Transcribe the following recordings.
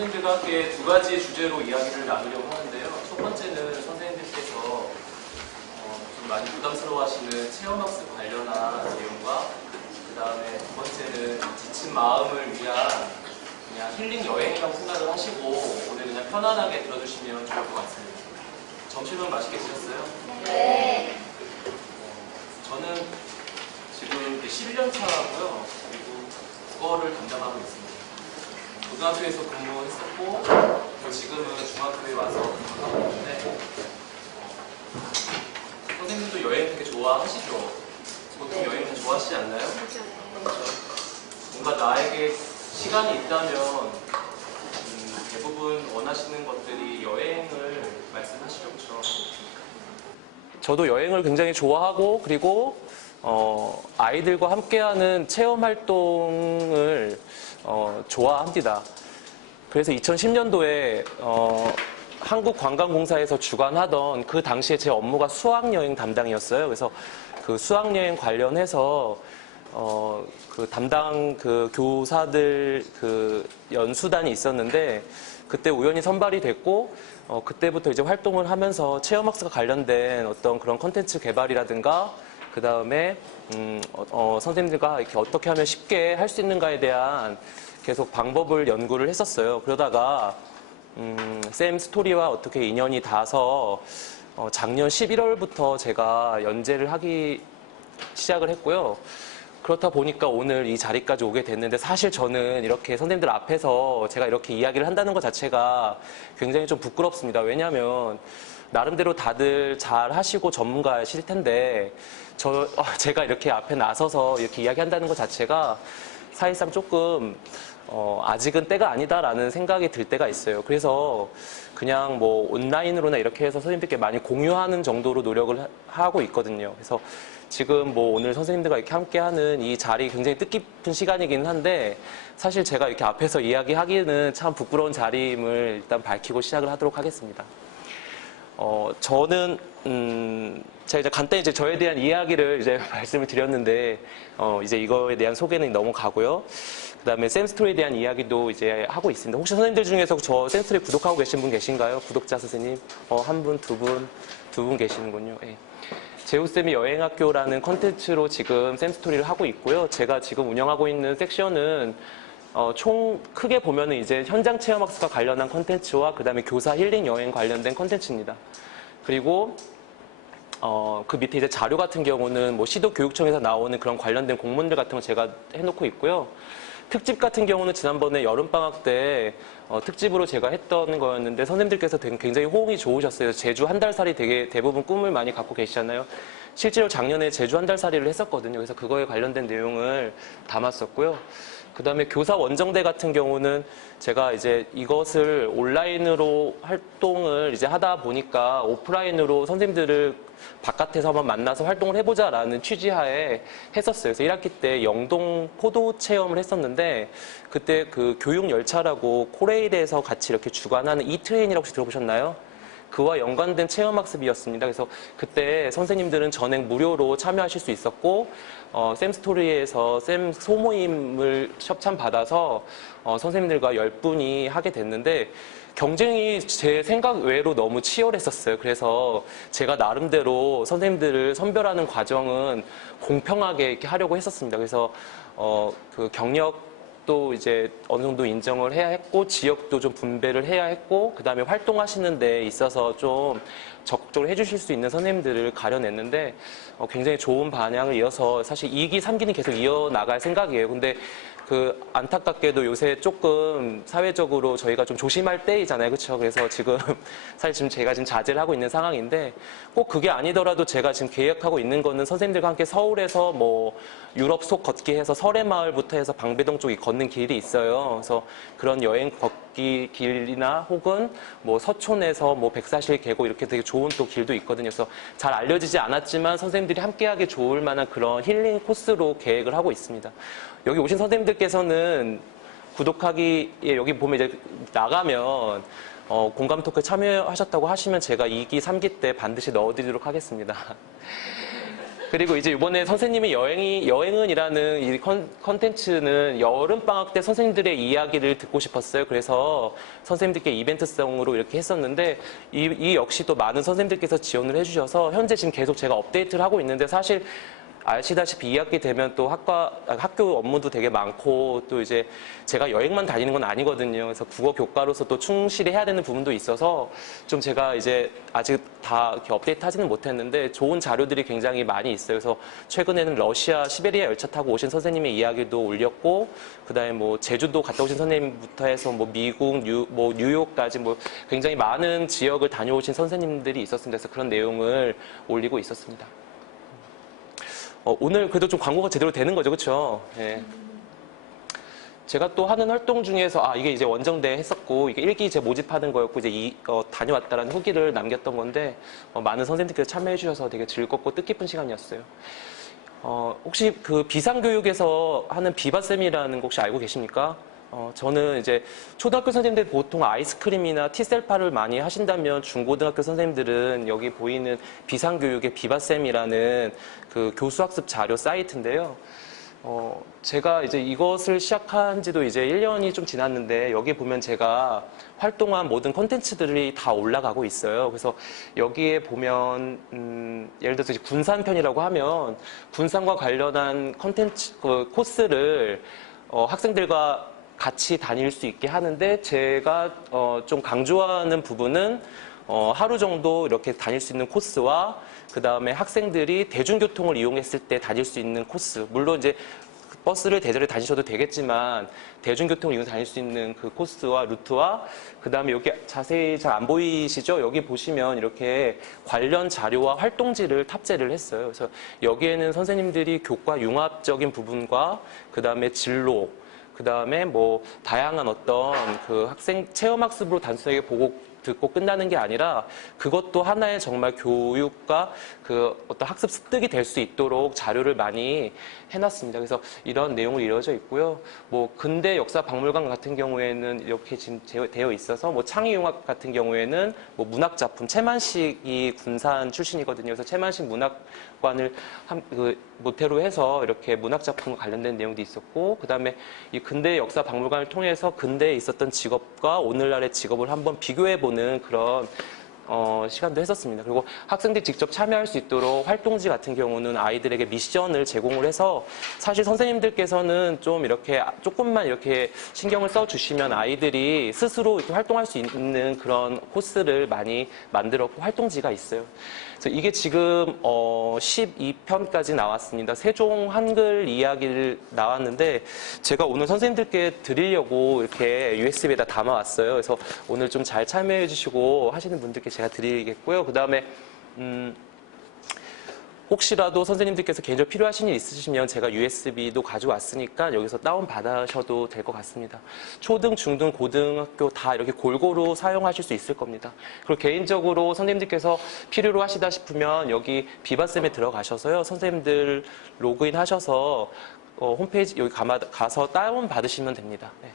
선생님들과 함께 두 가지 주제로 이야기를 나누려고 하는데요. 첫 번째는 선생님들께서 좀 많이 부담스러워하시는 체험학습 관련한 내용과 그 다음에 두 번째는 지친 마음을 위한 그냥 힐링 여행이라고 생각을 하시고 오늘 그냥 편안하게 들어주시면 좋을 것 같습니다. 점심은 맛있게 드셨어요? 네. 저는 지금 11년 차고요. 그리고 국어를 담당하고 있습니다. 고등학교에서 근무했었고 지금은 중학교에 와서 근무하고 있는데 선생님도 여행 되게 좋아하시죠? 보통 여행 다 좋아하시지 않나요? 그렇죠? 뭔가 나에게 시간이 있다면 대부분 원하시는 것들이 여행을 말씀하시죠, 그렇죠? 저도 여행을 굉장히 좋아하고 그리고 아이들과 함께하는 체험 활동을 좋아합니다. 그래서 2010년도에 한국관광공사에서 주관하던 그 당시에 제 업무가 수학여행 담당이었어요. 그래서 그 수학여행 관련해서 그 담당 그 교사들 그 연수단이 있었는데 그때 우연히 선발이 됐고 그때부터 이제 활동을 하면서 체험학습과 관련된 어떤 그런 콘텐츠 개발이라든가 그 다음에 선생님들과 이렇게 어떻게 하면 쉽게 할 수 있는가에 대한 계속 방법을 연구를 했었어요. 그러다가 쌤 스토리와 어떻게 인연이 닿아서 작년 11월부터 제가 연재를 하기 시작을 했고요. 그렇다 보니까 오늘 이 자리까지 오게 됐는데 사실 저는 이렇게 선생님들 앞에서 제가 이렇게 이야기를 한다는 것 자체가 굉장히 좀 부끄럽습니다. 왜냐하면 나름대로 다들 잘 하시고 전문가이실 텐데 제가 이렇게 앞에 나서서 이렇게 이야기한다는 것 자체가 사실상 조금 아직은 때가 아니다라는 생각이 들 때가 있어요. 그래서 그냥 뭐 온라인으로나 이렇게 해서 선생님들께 많이 공유하는 정도로 노력을 하고 있거든요. 그래서 지금 뭐 오늘 선생님들과 이렇게 함께하는 이 자리 굉장히 뜻깊은 시간이긴 한데 사실 제가 이렇게 앞에서 이야기하기는 참 부끄러운 자리임을 일단 밝히고 시작을 하도록 하겠습니다. 저는 제가 이제 간단히 이제 저에 대한 이야기를 이제 말씀을 드렸는데 이제 이거에 대한 소개는 넘어가고요. 그 다음에 쌤스토리에 대한 이야기도 이제 하고 있습니다. 혹시 선생님들 중에서 저 쌤스토리 구독하고 계신 분 계신가요? 구독자 선생님? 한 분, 두 분 계시는군요. 네. 제우쌤이 여행학교라는 컨텐츠로 지금 쌤스토리를 하고 있고요. 제가 지금 운영하고 있는 섹션은 총 크게 보면은 이제 현장 체험학습과 관련한 컨텐츠와 그 다음에 교사 힐링 여행 관련된 컨텐츠입니다. 그리고 그 밑에 이제 자료 같은 경우는 뭐 시도교육청에서 나오는 그런 관련된 공문들 같은 거 제가 해놓고 있고요. 특집 같은 경우는 지난번에 여름방학 때 특집으로 제가 했던 거였는데 선생님들께서 굉장히 호응이 좋으셨어요. 제주 한 달살이 되게 대부분 꿈을 많이 갖고 계시잖아요. 실제로 작년에 제주 한 달살이를 했었거든요. 그래서 그거에 관련된 내용을 담았었고요. 그 다음에 교사 원정대 같은 경우는 제가 이제 이것을 온라인으로 활동을 이제 하다 보니까 오프라인으로 선생님들을 바깥에서 한번 만나서 활동을 해보자라는 취지하에 했었어요. 그래서 1학기 때 영동 포도 체험을 했었는데 그때 그 교육열차라고 코레일에서 같이 이렇게 주관하는 이트레인이라고 혹시 들어보셨나요? 그와 연관된 체험학습이었습니다. 그래서 그때 선생님들은 전액 무료로 참여하실 수 있었고 쌤스토리에서 쌤 소모임을 협찬받아서 선생님들과 10분이 하게 됐는데 경쟁이 제 생각 외로 너무 치열했었어요. 그래서 제가 나름대로 선생님들을 선별하는 과정은 공평하게 이렇게 하려고 했었습니다. 그래서 그 경력도 이제 어느 정도 인정을 해야 했고 지역도 좀 분배를 해야 했고 그 다음에 활동하시는 데 있어서 좀 적극적으로 해주실 수 있는 선생님들을 가려냈는데 굉장히 좋은 반향을 이어서 사실 2기, 3기는 계속 이어나갈 생각이에요. 근데 그 안타깝게도 요새 조금 사회적으로 저희가 좀 조심할 때이잖아요. 그렇죠? 그래서 지금 사실 지금 제가 지금 자제를 하고 있는 상황인데 꼭 그게 아니더라도 제가 지금 계획하고 있는 거는 선생님들과 함께 서울에서 뭐 유럽 속 걷기 해서 설해마을부터 해서 방배동 쪽이 걷는 길이 있어요. 그래서 그런 여행 걷기 길이나 혹은 뭐 서촌에서 뭐 백사실 계곡 이렇게 되게 좋은 또 길도 있거든요. 그래서 잘 알려지지 않았지만 선생님들이 함께하기 좋을 만한 그런 힐링 코스로 계획을 하고 있습니다. 여기 오신 선생님들께서는 구독하기에 여기 보면 이제 나가면 공감 토크에 참여하셨다고 하시면 제가 2기, 3기 때 반드시 넣어드리도록 하겠습니다. 그리고 이제 이번에 선생님의 여행은이라는 이 컨텐츠는 여름방학 때 선생님들의 이야기를 듣고 싶었어요. 그래서 선생님들께 이벤트성으로 이렇게 했었는데, 이 역시 또 많은 선생님들께서 지원을 해주셔서 현재 지금 계속 제가 업데이트를 하고 있는데, 사실 아시다시피 2학기 되면 또 학교 업무도 되게 많고 또 이제 제가 여행만 다니는 건 아니거든요. 그래서 국어 교과로서 또 충실히 해야 되는 부분도 있어서 좀 제가 이제 아직 다 이렇게 업데이트 하지는 못했는데 좋은 자료들이 굉장히 많이 있어요. 그래서 최근에는 러시아 시베리아 열차 타고 오신 선생님의 이야기도 올렸고, 그다음에 뭐 제주도 갔다 오신 선생님부터 해서 뭐 미국, 뉴욕까지 뭐 굉장히 많은 지역을 다녀오신 선생님들이 있었습니다. 그래서 그런 내용을 올리고 있었습니다. 오늘 그래도 좀 광고가 제대로 되는 거죠, 그렇죠? 네. 제가 또 하는 활동 중에서 이게 이제 원정대 했었고 이게 일기 제 모집하는 거였고 이제 다녀왔다라는 후기를 남겼던 건데 많은 선생님들께서 참여해 주셔서 되게 즐겁고 뜻깊은 시간이었어요. 혹시 그 비상교육에서 하는 비바쌤이라는 거 혹시 알고 계십니까? 저는 이제 초등학교 선생님들 보통 아이스크림이나 티셀파를 많이 하신다면 중고등학교 선생님들은 여기 보이는 비상교육의 비바쌤이라는 그 교수학습 자료 사이트인데요. 제가 이제 이것을 시작한 지도 이제 1년이 좀 지났는데 여기 보면 제가 활동한 모든 콘텐츠들이 다 올라가고 있어요. 그래서 여기에 보면 예를 들어서 이제 군산편이라고 하면 군산과 관련한 콘텐츠 코스를 학생들과 같이 다닐 수 있게 하는데 제가 좀 강조하는 부분은 하루 정도 이렇게 다닐 수 있는 코스와 그 다음에 학생들이 대중교통을 이용했을 때 다닐 수 있는 코스, 물론 이제 버스를 대절해 다니셔도 되겠지만 대중교통을 이용해서 다닐 수 있는 그 코스와 루트와 그 다음에 여기 자세히 잘 안 보이시죠? 여기 보시면 이렇게 관련 자료와 활동지를 탑재를 했어요. 그래서 여기에는 선생님들이 교과 융합적인 부분과 그 다음에 진로, 그 다음에 뭐 다양한 어떤 그 학생 체험학습으로 단순하게 보고 듣고 끝나는 게 아니라 그것도 하나의 정말 교육과 그 어떤 학습 습득이 될 수 있도록 자료를 많이 해놨습니다. 그래서 이런 내용으로 이루어져 있고요. 뭐 근대 역사 박물관 같은 경우에는 이렇게 지금 되어 있어서 뭐 창의융합 같은 경우에는 뭐 문학 작품 최만식이 군산 출신이거든요. 그래서 최만식 문학관을 모태로 해서 이렇게 문학 작품 관련된 내용도 있었고, 그 다음에 이 근대 역사 박물관을 통해서 근대에 있었던 직업과 오늘날의 직업을 한번 비교해보는 그런 시간도 했었습니다. 그리고 학생들이 직접 참여할 수 있도록 활동지 같은 경우는 아이들에게 미션을 제공을 해서 사실 선생님들께서는 좀 이렇게 조금만 이렇게 신경을 써주시면 아이들이 스스로 이렇게 활동할 수 있는 그런 코스를 많이 만들었고 활동지가 있어요. 그래서 이게 지금 12편까지 나왔습니다. 세종 한글 이야기를 나왔는데 제가 오늘 선생님들께 드리려고 이렇게 USB에다 담아왔어요. 그래서 오늘 좀 잘 참여해 주시고 하시는 분들께 제가 드리겠고요. 그 다음에 혹시라도 선생님들께서 개인적으로 필요하신 일 있으시면 제가 USB도 가져왔으니까 여기서 다운 받으셔도 될 것 같습니다. 초등, 중등, 고등학교 다 이렇게 골고루 사용하실 수 있을 겁니다. 그리고 개인적으로 선생님들께서 필요로 하시다 싶으면 여기 비바쌤에 들어가셔서요. 선생님들 로그인 하셔서 홈페이지 여기 가서 다운 받으시면 됩니다. 네.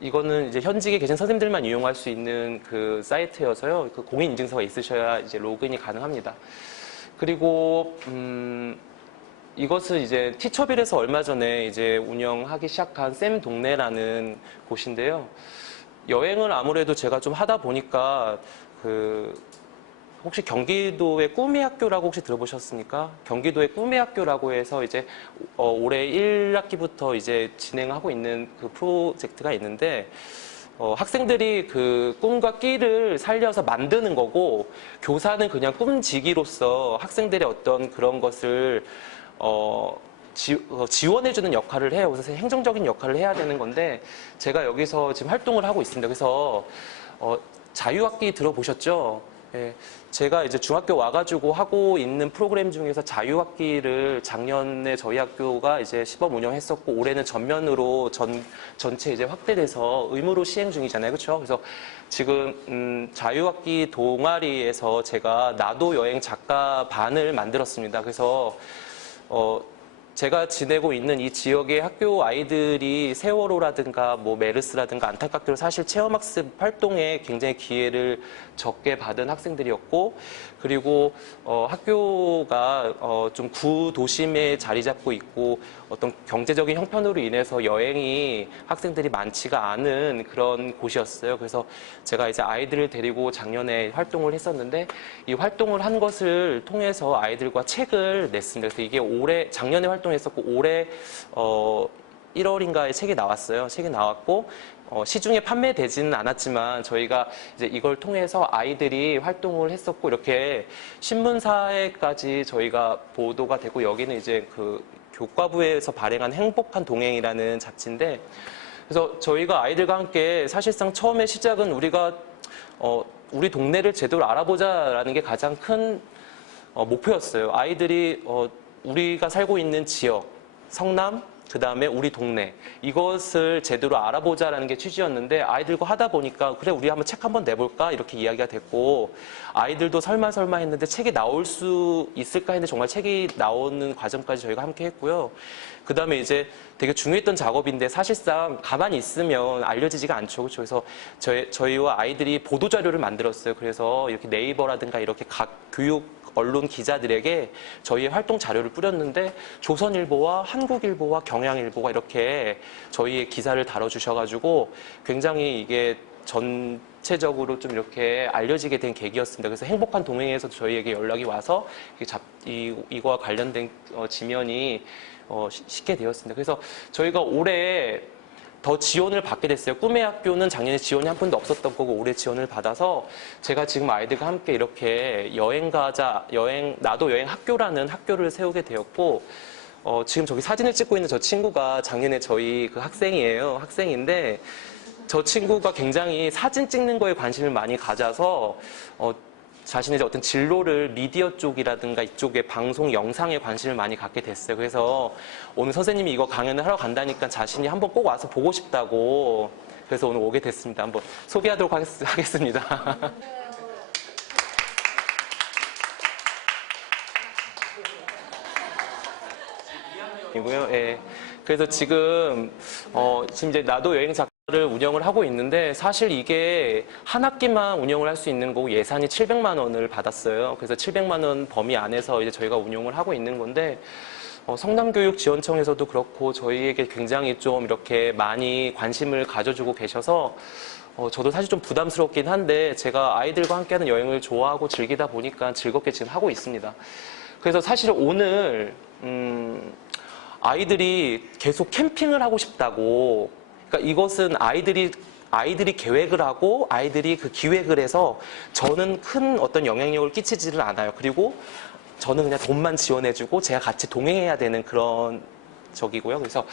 이거는 이제 현직에 계신 선생님들만 이용할 수 있는 그 사이트여서요. 그 공인인증서가 있으셔야 이제 로그인이 가능합니다. 그리고 이것은 이제 티처빌에서 얼마 전에 이제 운영하기 시작한 쌤 동네라는 곳인데요. 여행을 아무래도 제가 좀 하다 보니까 혹시 경기도의 꿈의 학교라고 혹시 들어보셨습니까? 경기도의 꿈의 학교라고 해서 이제 올해 1학기부터 이제 진행하고 있는 그 프로젝트가 있는데 학생들이 그 꿈과 끼를 살려서 만드는 거고 교사는 그냥 꿈지기로서 학생들의 어떤 그런 것을 지원해주는 역할을 해요. 그래서 행정적인 역할을 해야 되는 건데 제가 여기서 지금 활동을 하고 있습니다. 그래서 자유학기 들어보셨죠? 예, 제가 이제 중학교 와가지고 하고 있는 프로그램 중에서 자유학기를 작년에 저희 학교가 이제 시범 운영했었고 올해는 전면으로 전체 이제 확대돼서 의무로 시행 중이잖아요, 그렇죠? 그래서 지금 자유학기 동아리에서 제가 나도 여행 작가 반을 만들었습니다. 그래서 제가 지내고 있는 이 지역의 학교 아이들이 세월호라든가 뭐 메르스라든가 안타깝게도 사실 체험학습 활동에 굉장히 기회를 적게 받은 학생들이었고, 그리고 학교가 좀 구도심에 자리 잡고 있고 어떤 경제적인 형편으로 인해서 여행이 학생들이 많지가 않은 그런 곳이었어요. 그래서 제가 이제 아이들을 데리고 작년에 활동을 했었는데, 이 활동을 한 것을 통해서 아이들과 책을 냈습니다. 그래서 이게 작년에 활동했었고 올해 1월인가에 책이 나왔어요. 책이 나왔고 시중에 판매되지는 않았지만 저희가 이제 이걸 통해서 아이들이 활동을 했었고, 이렇게 신문사에까지 저희가 보도가 되고, 여기는 이제 그 교과부에서 발행한 행복한 동행이라는 잡지인데, 그래서 저희가 아이들과 함께 사실상 처음에 시작은 우리가 우리 동네를 제대로 알아보자라는 게 가장 큰 목표였어요. 아이들이 우리가 살고 있는 지역, 성남, 그 다음에 우리 동네, 이것을 제대로 알아보자라는 게 취지였는데, 아이들과 하다 보니까 그래 우리 한번 책 한번 내볼까 이렇게 이야기가 됐고, 아이들도 설마 했는데 책이 나올 수 있을까 했는데 정말 책이 나오는 과정까지 저희가 함께 했고요. 그 다음에 이제 되게 중요했던 작업인데 사실상 가만히 있으면 알려지지가 않죠. 그렇죠? 그래서 저희와 아이들이 보도자료를 만들었어요. 그래서 이렇게 네이버라든가 이렇게 각 교육 언론 기자들에게 저희의 활동 자료를 뿌렸는데, 조선일보와 한국일보와 경향일보가 이렇게 저희의 기사를 다뤄주셔가지고 굉장히 이게 전체적으로 좀 이렇게 알려지게 된 계기였습니다. 그래서 행복한 동행에서 저희에게 연락이 와서 이거와 관련된 지면이 싣게 되었습니다. 그래서 저희가 올해 더 지원을 받게 됐어요. 꿈의 학교는 작년에 지원이 한 푼도 없었던 거고 올해 지원을 받아서 제가 지금 아이들과 함께 이렇게 나도 여행 학교라는 학교를 세우게 되었고, 지금 저기 사진을 찍고 있는 저 친구가 작년에 저희 그 학생이에요. 학생인데 저 친구가 굉장히 사진 찍는 거에 관심을 많이 가져서 자신의 어떤 진로를 미디어 쪽이라든가 이쪽에 방송 영상에 관심을 많이 갖게 됐어요. 그래서 오늘 선생님이 이거 강연을 하러 간다니까 자신이 한번 꼭 와서 보고 싶다고, 그래서 오늘 오게 됐습니다. 한번 소개하도록 하겠습니다. 이고요. 예. 그래서 지금 이제 나도 여행 작가를 운영을 하고 있는데, 사실 이게 한 학기만 운영을 할 수 있는 거고 예산이 700만 원을 받았어요. 그래서 700만 원 범위 안에서 이제 저희가 운영을 하고 있는 건데, 성남교육지원청에서도 그렇고 저희에게 굉장히 좀 이렇게 많이 관심을 가져주고 계셔서 저도 사실 좀 부담스럽긴 한데, 제가 아이들과 함께하는 여행을 좋아하고 즐기다 보니까 즐겁게 지금 하고 있습니다. 그래서 사실 오늘 아이들이 계속 캠핑을 하고 싶다고, 그러니까 이것은 아이들이 계획을 하고 아이들이 그 기획을 해서 저는 큰 어떤 영향력을 끼치지를 않아요. 그리고 저는 그냥 돈만 지원해주고 제가 같이 동행해야 되는 그런 적이고요. 그래서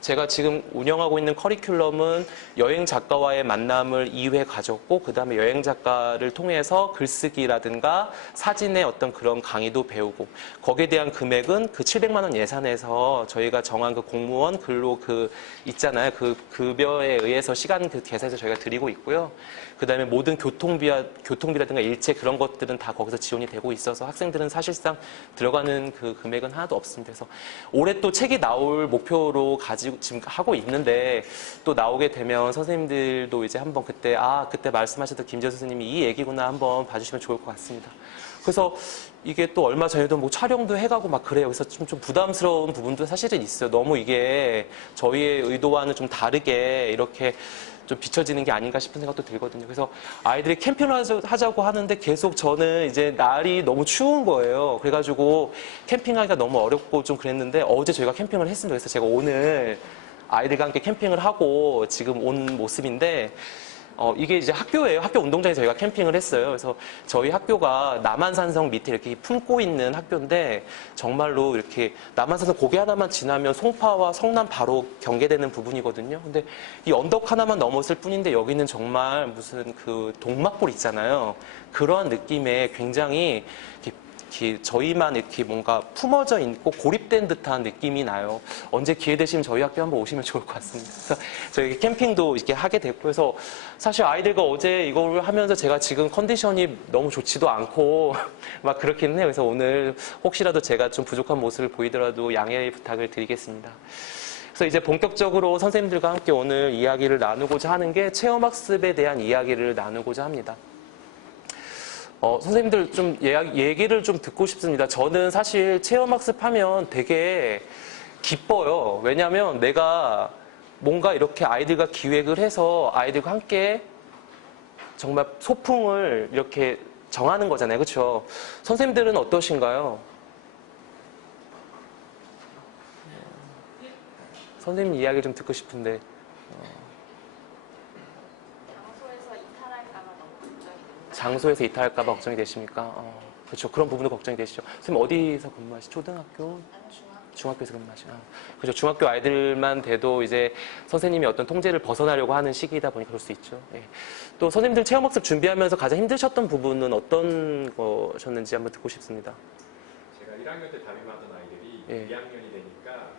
제가 지금 운영하고 있는 커리큘럼은 여행 작가와의 만남을 2회 가졌고, 그 다음에 여행 작가를 통해서 글쓰기라든가 사진의 어떤 그런 강의도 배우고, 거기에 대한 금액은 그 700만 원 예산에서 저희가 정한 그 공무원 근로 있잖아요. 그 급여에 의해서 시간 계산해서 저희가 드리고 있고요. 그 다음에 모든 교통비라든가 일체 그런 것들은 다 거기서 지원이 되고 있어서 학생들은 사실상 들어가는 그 금액은 하나도 없습니다. 그래서 올해 또 책이 나올 목표로 가지고 지금 하고 있는데, 또 나오게 되면 선생님들도 이제 한번 그때 말씀하셨던 김재수 선생님이 이 얘기구나 한번 봐주시면 좋을 것 같습니다. 그래서 이게 또 얼마 전에도 뭐 촬영도 해가고 막 그래요. 그래서 좀 부담스러운 부분도 사실은 있어요. 너무 이게 저희의 의도와는 좀 다르게 이렇게 좀 비춰지는 게 아닌가 싶은 생각도 들거든요. 그래서 아이들이 캠핑을 하자고 하는데 계속 저는 이제 날이 너무 추운 거예요. 그래가지고 캠핑하기가 너무 어렵고 좀 그랬는데, 어제 저희가 캠핑을 했습니다. 그래서 제가 오늘 아이들과 함께 캠핑을 하고 지금 온 모습인데, 이게 이제 학교예요. 학교 운동장에 저희가 캠핑을 했어요. 그래서 저희 학교가 남한산성 밑에 이렇게 품고 있는 학교인데, 정말로 이렇게 남한산성 고개 하나만 지나면 송파와 성남 바로 경계되는 부분이거든요. 근데 이 언덕 하나만 넘었을 뿐인데 여기는 정말 무슨 그 동막골 있잖아요. 그런 느낌의 굉장히 이렇게 저희만 이렇게 뭔가 품어져 있고 고립된 듯한 느낌이 나요. 언제 기회 되시면 저희 학교 한번 오시면 좋을 것 같습니다. 그래서 저희 캠핑도 이렇게 하게 됐고, 그래서 사실 아이들과 어제 이걸 하면서 제가 지금 컨디션이 너무 좋지도 않고 막 그렇기는 해요. 그래서 오늘 혹시라도 제가 좀 부족한 모습을 보이더라도 양해 부탁을 드리겠습니다. 그래서 이제 본격적으로 선생님들과 함께 오늘 이야기를 나누고자 하는 게 체험학습에 대한 이야기를 나누고자 합니다. 선생님들 좀 얘기를 좀 듣고 싶습니다. 저는 사실 체험학습하면 되게 기뻐요. 왜냐하면 내가 뭔가 이렇게 아이들과 기획을 해서 아이들과 함께 정말 소풍을 이렇게 정하는 거잖아요. 그렇죠? 선생님들은 어떠신가요? 선생님 이야기를 좀 듣고 싶은데. 장소에서 이탈할까 봐 걱정이 되십니까? 그렇죠. 그런 부분도 걱정이 되시죠. 선생님 어디서 근무하시죠? 초등학교? 중학교에서 근무하시죠. 그렇죠. 중학교 아이들만 돼도 이제 선생님이 어떤 통제를 벗어나려고 하는 시기이다 보니 그럴 수 있죠. 예. 또 선생님들 체험학습 준비하면서 가장 힘드셨던 부분은 어떤 거셨는지 한번 듣고 싶습니다. 제가 1학년 때 담임하던 아이들이 2학년이 되니까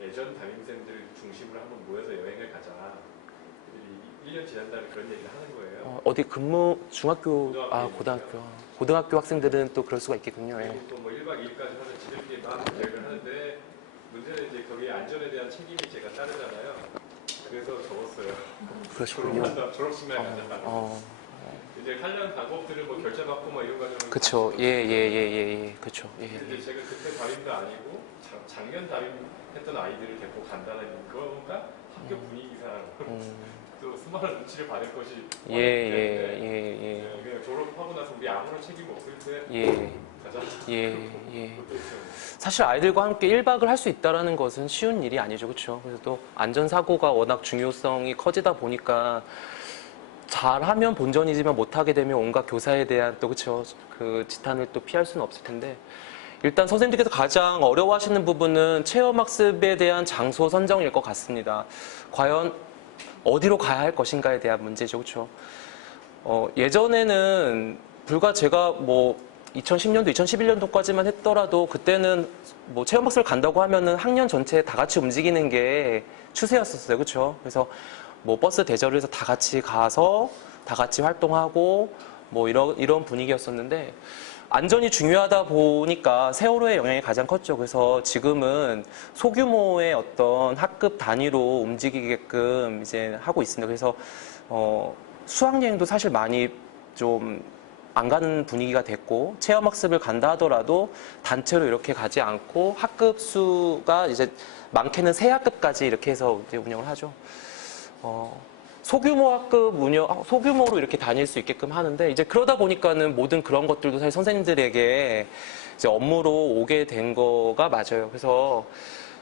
예전 담임생들 중심으로 한번 모여서 여행을 가자. 1년 지난 다음에 그런 얘기를 하는 거예요. 어디 근무, 중학교, 고등학교 학생들은 또 그럴 수가 있겠군요. 그리고 또 뭐 1박 2일까지 하는 지들끼리 막 계획을 하는데 문제는 이제 거기 안전에 대한 책임이 제가 따르잖아요. 그래서 적었어요. 그러시군요. 졸업식날 간다. 이제 하려는 방법들을 뭐 결제받고 뭐 이런 과정을. 그렇죠. 예. 그렇죠. 예. 근데 제가 그때 담임도 아니고 작년 담임했던 아이들을 데리고 간다는 거가 학교 분위기상 또 수많은 눈치를 받을 것이 예. 그냥 졸업하고 나서 우리 아무런 책임 없을 때 가자. 사실 아이들과 함께 1박을 할 수 있다는 것은 쉬운 일이 아니죠. 그렇죠? 그래서 또 안전사고가 워낙 중요성이 커지다 보니까 잘하면 본전이지만 못하게 되면 온갖 교사에 대한 또 그렇죠. 그 지탄을 또 피할 수는 없을 텐데 일단 선생님들께서 가장 어려워하시는 부분은 체험학습에 대한 장소 선정일 것 같습니다. 과연 어디로 가야 할 것인가에 대한 문제죠. 그렇죠? 예전에는 불과 제가 뭐 2010년도, 2011년도까지만 했더라도 그때는 뭐 체험학습을 간다고 하면은 학년 전체 다 같이 움직이는 게 추세였었어요. 그렇죠? 그래서 뭐 버스 대절을 해서 다 같이 가서 다 같이 활동하고 뭐 이런 분위기였었는데 안전이 중요하다 보니까 세월호의 영향이 가장 컸죠. 그래서 지금은 소규모의 어떤 학급 단위로 움직이게끔 이제 하고 있습니다. 그래서 수학여행도 사실 많이 좀 안 가는 분위기가 됐고 체험학습을 간다 하더라도 단체로 이렇게 가지 않고 학급 수가 이제 많게는 세 학급까지 이렇게 해서 이제 운영을 하죠. 소규모 학급 소규모로 이렇게 다닐 수 있게끔 하는데, 이제 그러다 보니까는 모든 그런 것들도 사실 선생님들에게 이제 업무로 오게 된 거가 맞아요. 그래서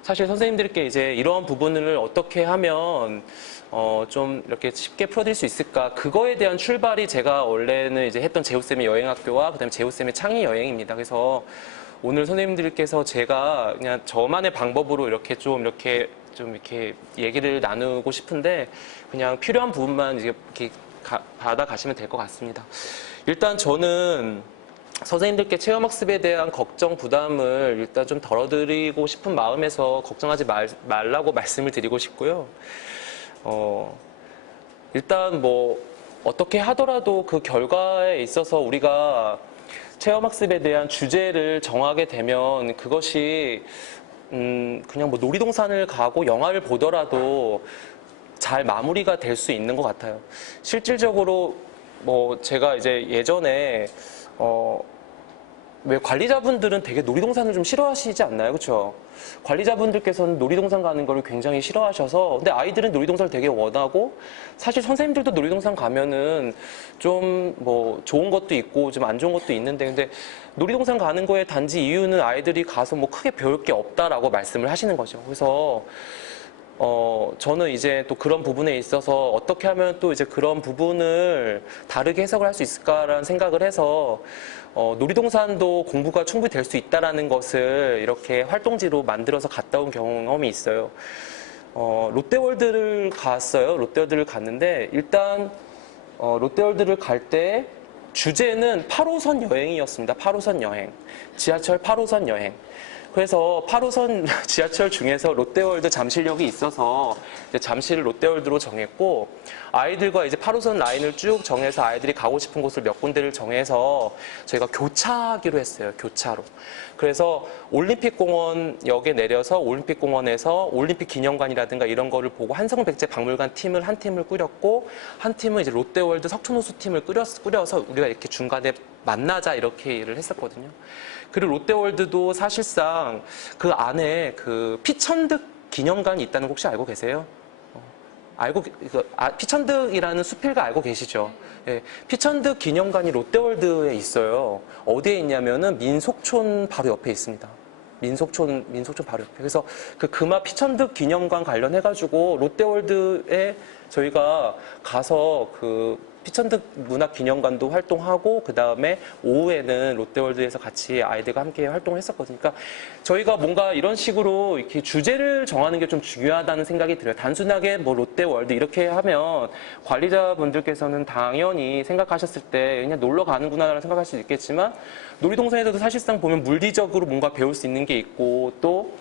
사실 선생님들께 이제 이런 부분을 어떻게 하면 좀 이렇게 쉽게 풀어드릴 수 있을까? 그거에 대한 출발이 제가 원래는 이제 했던 재우쌤의 여행학교와 그다음에 재우쌤의 창의 여행입니다. 그래서 오늘 선생님들께서 제가 그냥 저만의 방법으로 이렇게 얘기를 나누고 싶은데 그냥 필요한 부분만 이렇게 받아가시면 될 것 같습니다. 일단 저는 선생님들께 체험학습에 대한 걱정, 부담을 일단 좀 덜어드리고 싶은 마음에서 걱정하지 말라고 말씀을 드리고 싶고요. 일단 뭐 어떻게 하더라도 그 결과에 있어서 우리가 체험학습에 대한 주제를 정하게 되면 그것이 그냥 뭐 놀이동산을 가고 영화를 보더라도 잘 마무리가 될 수 있는 것 같아요. 실질적으로 뭐 제가 이제 예전에 왜 관리자분들은 되게 놀이동산을 좀 싫어하시지 않나요? 그렇죠? 관리자분들께서는 놀이동산 가는 걸 굉장히 싫어하셔서, 근데 아이들은 놀이동산을 되게 원하고, 사실 선생님들도 놀이동산 가면은 좀 뭐 좋은 것도 있고 좀 안 좋은 것도 있는데, 근데 놀이동산 가는 거에 단지 이유는 아이들이 가서 뭐 크게 배울 게 없다라고 말씀을 하시는 거죠. 그래서 저는 이제 또 그런 부분에 있어서 어떻게 하면 또 이제 그런 부분을 다르게 해석을 할 수 있을까라는 생각을 해서 놀이동산도 공부가 충분히 될 수 있다라는 것을 이렇게 활동지로 만들어서 갔다 온 경험이 있어요. 롯데월드를 갔어요. 롯데월드를 갔는데 일단 롯데월드를 갈 때 주제는 8호선 여행이었습니다. 8호선 여행. 지하철 8호선 여행. 그래서 8호선 지하철 중에서 롯데월드 잠실역이 있어서 이제 잠실을 롯데월드로 정했고, 아이들과 이제 8호선 라인을 쭉 정해서 아이들이 가고 싶은 곳을 몇 군데를 정해서 저희가 교차하기로 했어요. 교차로. 그래서 올림픽공원역에 내려서 올림픽공원에서 올림픽 기념관이라든가 이런 거를 보고 한성백제 박물관 팀을 한 팀을 꾸렸고, 한 팀은 이제 롯데월드 석촌호수 팀을 꾸려서 우리가 이렇게 중간에 만나자 이렇게 일을 했었거든요. 그리고 롯데월드도 사실상 그 안에 그 피천득 기념관이 있다는 거 혹시 알고 계세요? 피천득이라는 수필가 알고 계시죠? 예, 피천득 기념관이 롯데월드에 있어요. 어디에 있냐면은 민속촌 바로 옆에 있습니다. 민속촌 바로 옆에. 그래서 그 금화 피천득 기념관 관련해가지고 롯데월드에 저희가 가서 그 피천득 문화기념관도 활동하고, 그 다음에 오후에는 롯데월드에서 같이 아이들과 함께 활동을 했었거든요. 그러니까 저희가 뭔가 이런 식으로 이렇게 주제를 정하는 게 좀 중요하다는 생각이 들어요. 단순하게 뭐 롯데월드 이렇게 하면 관리자분들께서는 당연히 생각하셨을 때 그냥 놀러 가는구나라는 생각할 수 있겠지만, 놀이동산에서도 사실상 보면 물리적으로 뭔가 배울 수 있는 게 있고, 또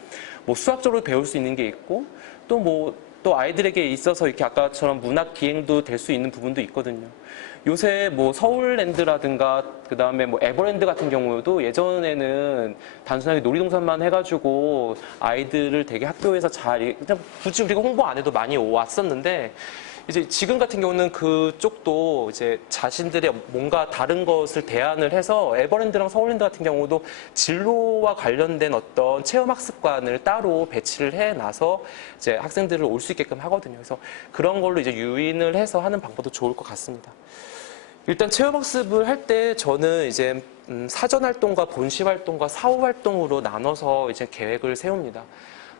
뭐 수학적으로 배울 수 있는 게 있고, 또 아이들에게 있어서 이렇게 아까처럼 문학 기행도 될 수 있는 부분도 있거든요. 요새 뭐 서울랜드라든가 그 다음에 뭐 에버랜드 같은 경우도 예전에는 단순하게 놀이동산만 해가지고 아이들을 되게 학교에서 그냥 굳이 우리가 홍보 안 해도 많이 왔었는데, 이제 지금 같은 경우는 그쪽도 이제 자신들의 뭔가 다른 것을 대안을 해서 에버랜드랑 서울랜드 같은 경우도 진로와 관련된 어떤 체험학습관을 따로 배치를 해놔서 이제 학생들을 올 수 있게끔 하거든요. 그래서 그런 걸로 이제 유인을 해서 하는 방법도 좋을 것 같습니다. 일단 체험학습을 할 때 저는 이제 사전활동과 본시활동과 사후활동으로 나눠서 이제 계획을 세웁니다.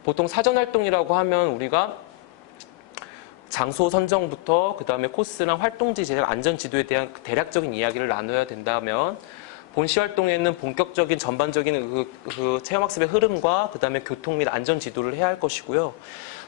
보통 사전활동이라고 하면 우리가 장소 선정부터 그 다음에 코스랑 활동지 제작, 안전지도에 대한 대략적인 이야기를 나눠야 된다면, 본시 활동에는 본격적인 전반적인 그 체험학습의 흐름과 그 다음에 교통 및 안전지도를 해야 할 것이고요.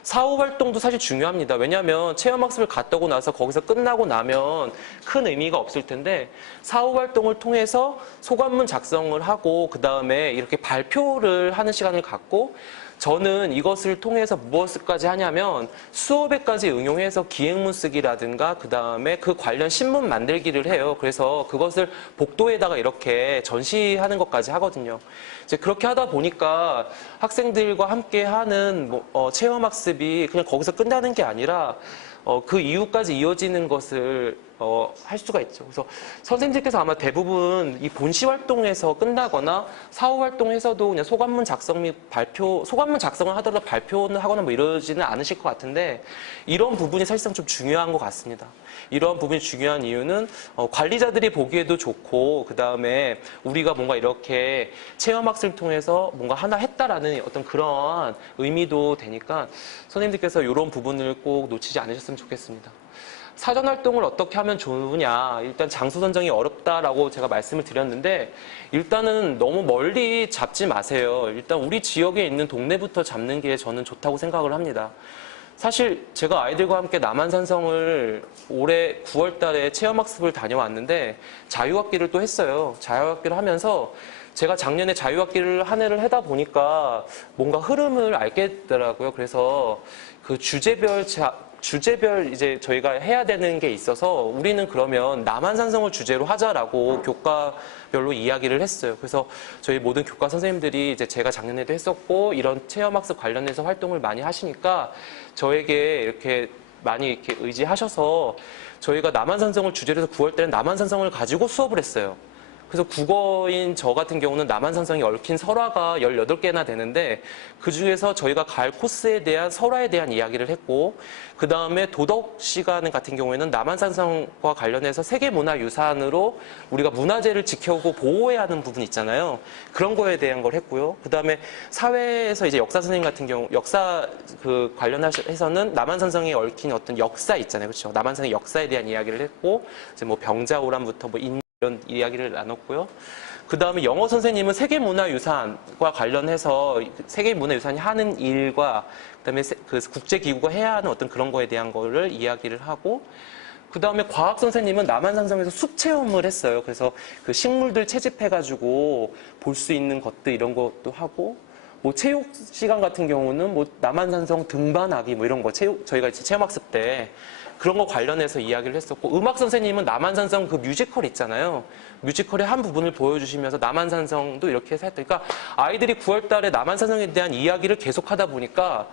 사후 활동도 사실 중요합니다. 왜냐하면 체험학습을 갔다 오고 나서 거기서 끝나고 나면 큰 의미가 없을 텐데, 사후 활동을 통해서 소감문 작성을 하고 그 다음에 이렇게 발표를 하는 시간을 갖고, 저는 이것을 통해서 무엇을까지 하냐면 수업에까지 응용해서 기행문 쓰기라든가 그 다음에 그 관련 신문 만들기를 해요. 그래서 그것을 복도에다가 이렇게 전시하는 것까지 하거든요. 이제 그렇게 하다 보니까 학생들과 함께 하는 체험학습이 그냥 거기서 끝나는 게 아니라 그 이후까지 이어지는 것을 할 수가 있죠. 그래서 선생님들께서 아마 대부분 이 본시 활동에서 끝나거나 사후 활동에서도 그냥 소감문 작성 및 발표, 소감문 작성을 하더라도 발표는 하거나 뭐 이러지는 않으실 것 같은데, 이런 부분이 사실상 좀 중요한 것 같습니다. 이런 부분이 중요한 이유는 관리자들이 보기에도 좋고, 그 다음에 우리가 뭔가 이렇게 체험학습을 통해서 뭔가 하나 했다라는 어떤 그런 의미도 되니까 선생님들께서 이런 부분을 꼭 놓치지 않으셨으면 좋겠습니다. 사전활동을 어떻게 하면 좋으냐, 일단 장소 선정이 어렵다라고 제가 말씀을 드렸는데, 일단은 너무 멀리 잡지 마세요. 일단 우리 지역에 있는 동네부터 잡는 게 저는 좋다고 생각을 합니다. 사실 제가 아이들과 함께 남한산성을 올해 9월 달에 체험학습을 다녀왔는데 자유학기를 또 했어요. 자유학기를 하면서 제가 작년에 자유학기를 한 해를 하다 보니까 뭔가 흐름을 알게 되더라고요. 그래서 그 주제별 이제 저희가 해야 되는 게 있어서, 우리는 그러면 남한산성을 주제로 하자라고 교과별로 이야기를 했어요. 그래서 저희 모든 교과 선생님들이 이제 제가 작년에도 했었고 이런 체험학습 관련해서 활동을 많이 하시니까 저에게 이렇게 많이 이렇게 의지하셔서 저희가 남한산성을 주제로 해서 9월 달에 남한산성을 가지고 수업을 했어요. 그래서 국어인 저 같은 경우는 남한산성이 얽힌 설화가 18개나 되는데, 그 중에서 저희가 갈 코스에 대한 설화에 대한 이야기를 했고, 그 다음에 도덕 시간 같은 경우에는 남한산성과 관련해서 세계문화유산으로 우리가 문화재를 지켜오고 보호해야 하는 부분 있잖아요. 그런 거에 대한 걸 했고요. 그 다음에 사회에서 이제 역사 선생님 같은 경우, 역사 그 관련해서는 남한산성에 얽힌 어떤 역사 있잖아요. 그렇죠? 남한산성의 역사에 대한 이야기를 했고, 이제 뭐 병자호란부터 뭐 이런 이야기를 나눴고요. 그 다음에 영어 선생님은 세계문화유산과 관련해서 세계문화유산이 하는 일과 그다음에 그 국제기구가 해야 하는 어떤 그런 거에 대한 거를 이야기를 하고, 그 다음에 과학 선생님은 남한산성에서 숲 체험을 했어요. 그래서 그 식물들 채집해가지고 볼 수 있는 것들 이런 것도 하고, 뭐 체육 시간 같은 경우는 뭐 남한산성 등반하기 뭐 이런 거 저희가 이제 체험학습 때 그런 거 관련해서 이야기를 했었고, 음악 선생님은 남한산성 그 뮤지컬 있잖아요. 뮤지컬의 한 부분을 보여주시면서 남한산성도 이렇게 해서 했다. 그러니까 아이들이 9월 달에 남한산성에 대한 이야기를 계속 하다 보니까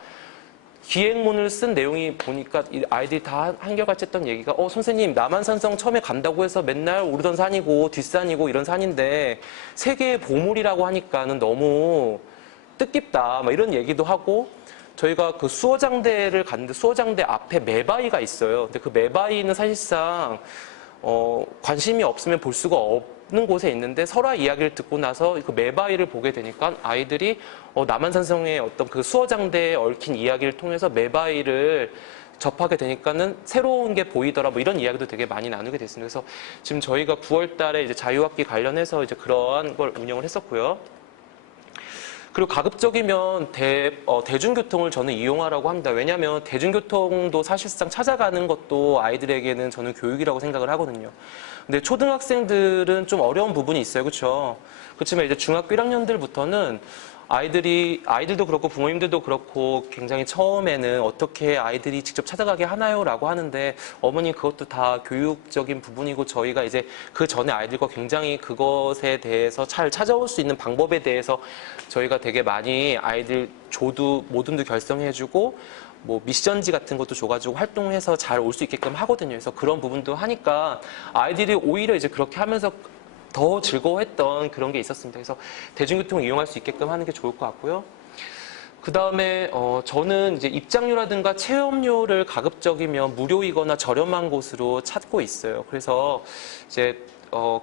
기획문을 쓴 내용이 보니까 아이들이 다 한결같이 했던 얘기가 선생님 남한산성 처음에 간다고 해서 맨날 오르던 산이고 뒷산이고 이런 산인데 세계의 보물이라고 하니까는 너무 뜻깊다 막 이런 얘기도 하고, 저희가 그 수어장대를 갔는데 수어장대 앞에 매바위가 있어요. 근데 그 매바위는 사실상 관심이 없으면 볼 수가 없는 곳에 있는데 설화 이야기를 듣고 나서 그 매바위를 보게 되니까 아이들이 남한산성의 어떤 그 수어장대에 얽힌 이야기를 통해서 매바위를 접하게 되니까는 새로운 게 보이더라 뭐 이런 이야기도 되게 많이 나누게 됐습니다. 그래서 지금 저희가 9월 달에 이제 자유학기 관련해서 이제 그러한 걸 운영을 했었고요. 그리고 가급적이면 대중교통을 저는 이용하라고 합니다. 왜냐하면 대중교통도 사실상 찾아가는 것도 아이들에게는 저는 교육이라고 생각을 하거든요. 근데 초등학생들은 좀 어려운 부분이 있어요. 그렇죠? 그렇지만 이제 중학교 1학년들부터는 아이들도 그렇고 부모님들도 그렇고 굉장히 처음에는 어떻게 아이들이 직접 찾아가게 하나요? 라고 하는데 어머니 그것도 다 교육적인 부분이고 저희가 이제 그 전에 아이들과 굉장히 그것에 대해서 잘 찾아올 수 있는 방법에 대해서 저희가 되게 많이 아이들 모둠도 결성해주고 뭐 미션지 같은 것도 줘가지고 활동해서 잘 올 수 있게끔 하거든요. 그래서 그런 부분도 하니까 아이들이 오히려 이제 그렇게 하면서 더 즐거워했던 그런 게 있었습니다. 그래서 대중교통을 이용할 수 있게끔 하는 게 좋을 것 같고요. 그 다음에 저는 이제 입장료라든가 체험료를 가급적이면 무료이거나 저렴한 곳으로 찾고 있어요. 그래서 이제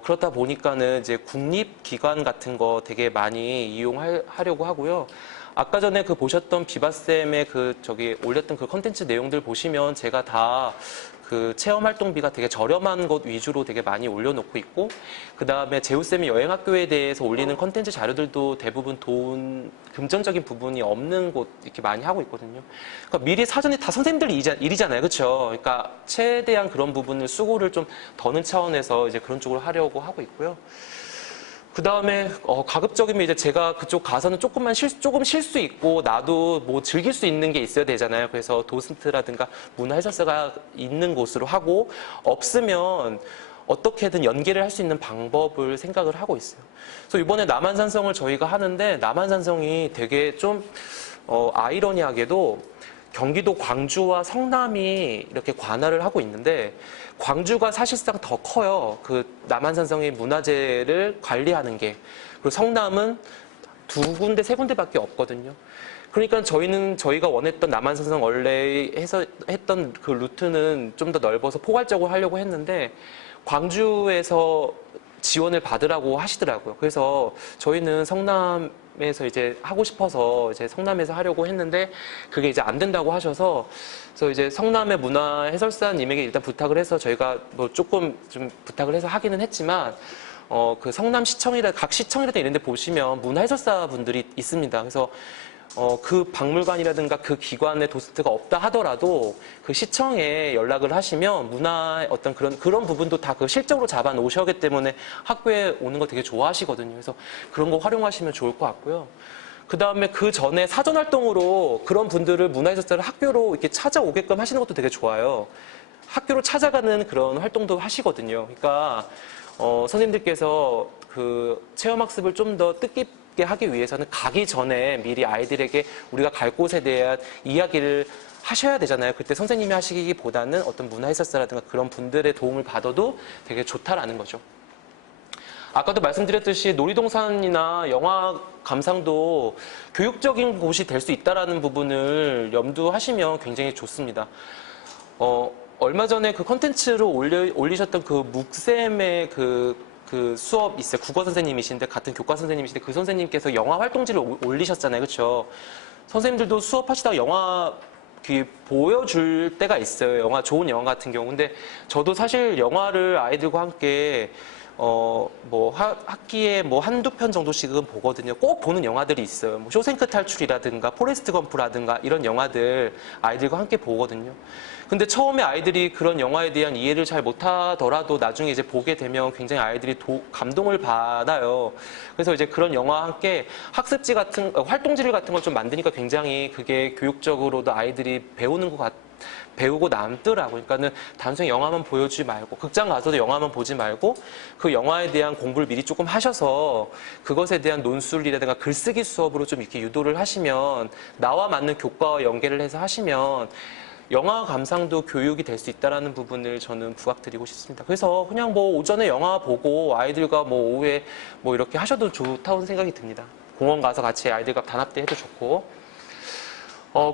그렇다 보니까는 이제 국립기관 같은 거 되게 많이 이용하려고 하고요. 아까 전에 그 보셨던 비바쌤의 올렸던 그 컨텐츠 내용들 보시면 제가 다 그 체험 활동비가 되게 저렴한 것 위주로 되게 많이 올려놓고 있고, 그 다음에 재우쌤이 여행학교에 대해서 올리는 컨텐츠 자료들도 대부분 금전적인 부분이 없는 곳 이렇게 많이 하고 있거든요. 그러니까 미리 사전에 다 선생님들 일이잖아요. 그렇죠? 그러니까 최대한 그런 부분을 수고를 좀 더는 차원에서 이제 그런 쪽으로 하려고 하고 있고요. 그 다음에 가급적이면 이제 제가 그쪽 가서는 조금 쉴 수 있고 나도 뭐 즐길 수 있는 게 있어야 되잖아요. 그래서 도슨트라든가 문화해설사가 있는 곳으로 하고, 없으면 어떻게든 연계를 할 수 있는 방법을 생각을 하고 있어요. 그래서 이번에 남한산성을 저희가 하는데 남한산성이 되게 좀 아이러니하게도 경기도 광주와 성남이 이렇게 관할을 하고 있는데 광주가 사실상 더 커요. 그 남한산성의 문화재를 관리하는 게. 그리고 성남은 2군데, 3군데밖에 없거든요. 그러니까 저희가 원했던 남한산성 원래 했던 그 루트는 좀 더 넓어서 포괄적으로 하려고 했는데 광주에서 지원을 받으라고 하시더라고요. 그래서 저희는 성남에서 이제 하고 싶어서 이제 성남에서 하려고 했는데 그게 이제 안 된다고 하셔서, 그래서 이제 성남의 문화 해설사님에게 일단 부탁을 해서 저희가 뭐 조금 좀 부탁을 해서 하기는 했지만 그 성남 각 시청이라든가 이런 데 보시면 문화 해설사 분들이 있습니다. 그래서 그 박물관이라든가 그 기관에 도슨트가 없다 하더라도 그 시청에 연락을 하시면 문화의 어떤 그런 부분도 다 그 실적으로 잡아 놓으셔야 하기 때문에 학교에 오는 거 되게 좋아하시거든요. 그래서 그런 거 활용하시면 좋을 것 같고요. 그 다음에 그 전에 사전 활동으로 그런 분들을 문화해설사를 학교로 이렇게 찾아오게끔 하시는 것도 되게 좋아요. 학교로 찾아가는 그런 활동도 하시거든요. 그러니까 선생님들께서 그 체험학습을 좀 더 뜻깊게 하기 위해서는 가기 전에 미리 아이들에게 우리가 갈 곳에 대한 이야기를 하셔야 되잖아요. 그때 선생님이 하시기보다는 어떤 문화해설사라든가 그런 분들의 도움을 받아도 되게 좋다라는 거죠. 아까도 말씀드렸듯이 놀이동산이나 영화 감상도 교육적인 곳이 될 수 있다는 부분을 염두하시면 굉장히 좋습니다. 얼마 전에 그 컨텐츠로 올리셨던 그 묵쌤의 그 수업 있어요. 국어 선생님이신데 같은 교과 선생님이신데 그 선생님께서 영화 활동지를 올리셨잖아요. 그렇죠? 선생님들도 수업하시다가 영화 보여줄 때가 있어요. 좋은 영화 같은 경우. 근데 저도 사실 영화를 아이들과 함께 뭐 학기에 뭐 한두 편 정도씩은 보거든요. 꼭 보는 영화들이 있어요. 뭐 쇼생크 탈출이라든가 포레스트 검프라든가 이런 영화들 아이들과 함께 보거든요. 근데 처음에 아이들이 그런 영화에 대한 이해를 잘 못하더라도 나중에 이제 보게 되면 굉장히 아이들이 감동을 받아요. 그래서 이제 그런 영화와 함께 학습지 같은 활동지를 같은 걸 좀 만드니까 굉장히 그게 교육적으로도 아이들이 배우고 남더라고요. 그러니까는 단순히 영화만 보여주지 말고 극장 가서도 영화만 보지 말고 그 영화에 대한 공부를 미리 조금 하셔서 그것에 대한 논술이라든가 글쓰기 수업으로 좀 이렇게 유도를 하시면 나와 맞는 교과와 연계를 해서 하시면 영화 감상도 교육이 될 수 있다는 부분을 저는 부각드리고 싶습니다. 그래서 그냥 뭐 오전에 영화 보고 아이들과 뭐 오후에 뭐 이렇게 하셔도 좋다고 생각이 듭니다. 공원 가서 같이 아이들과 단합대 해도 좋고.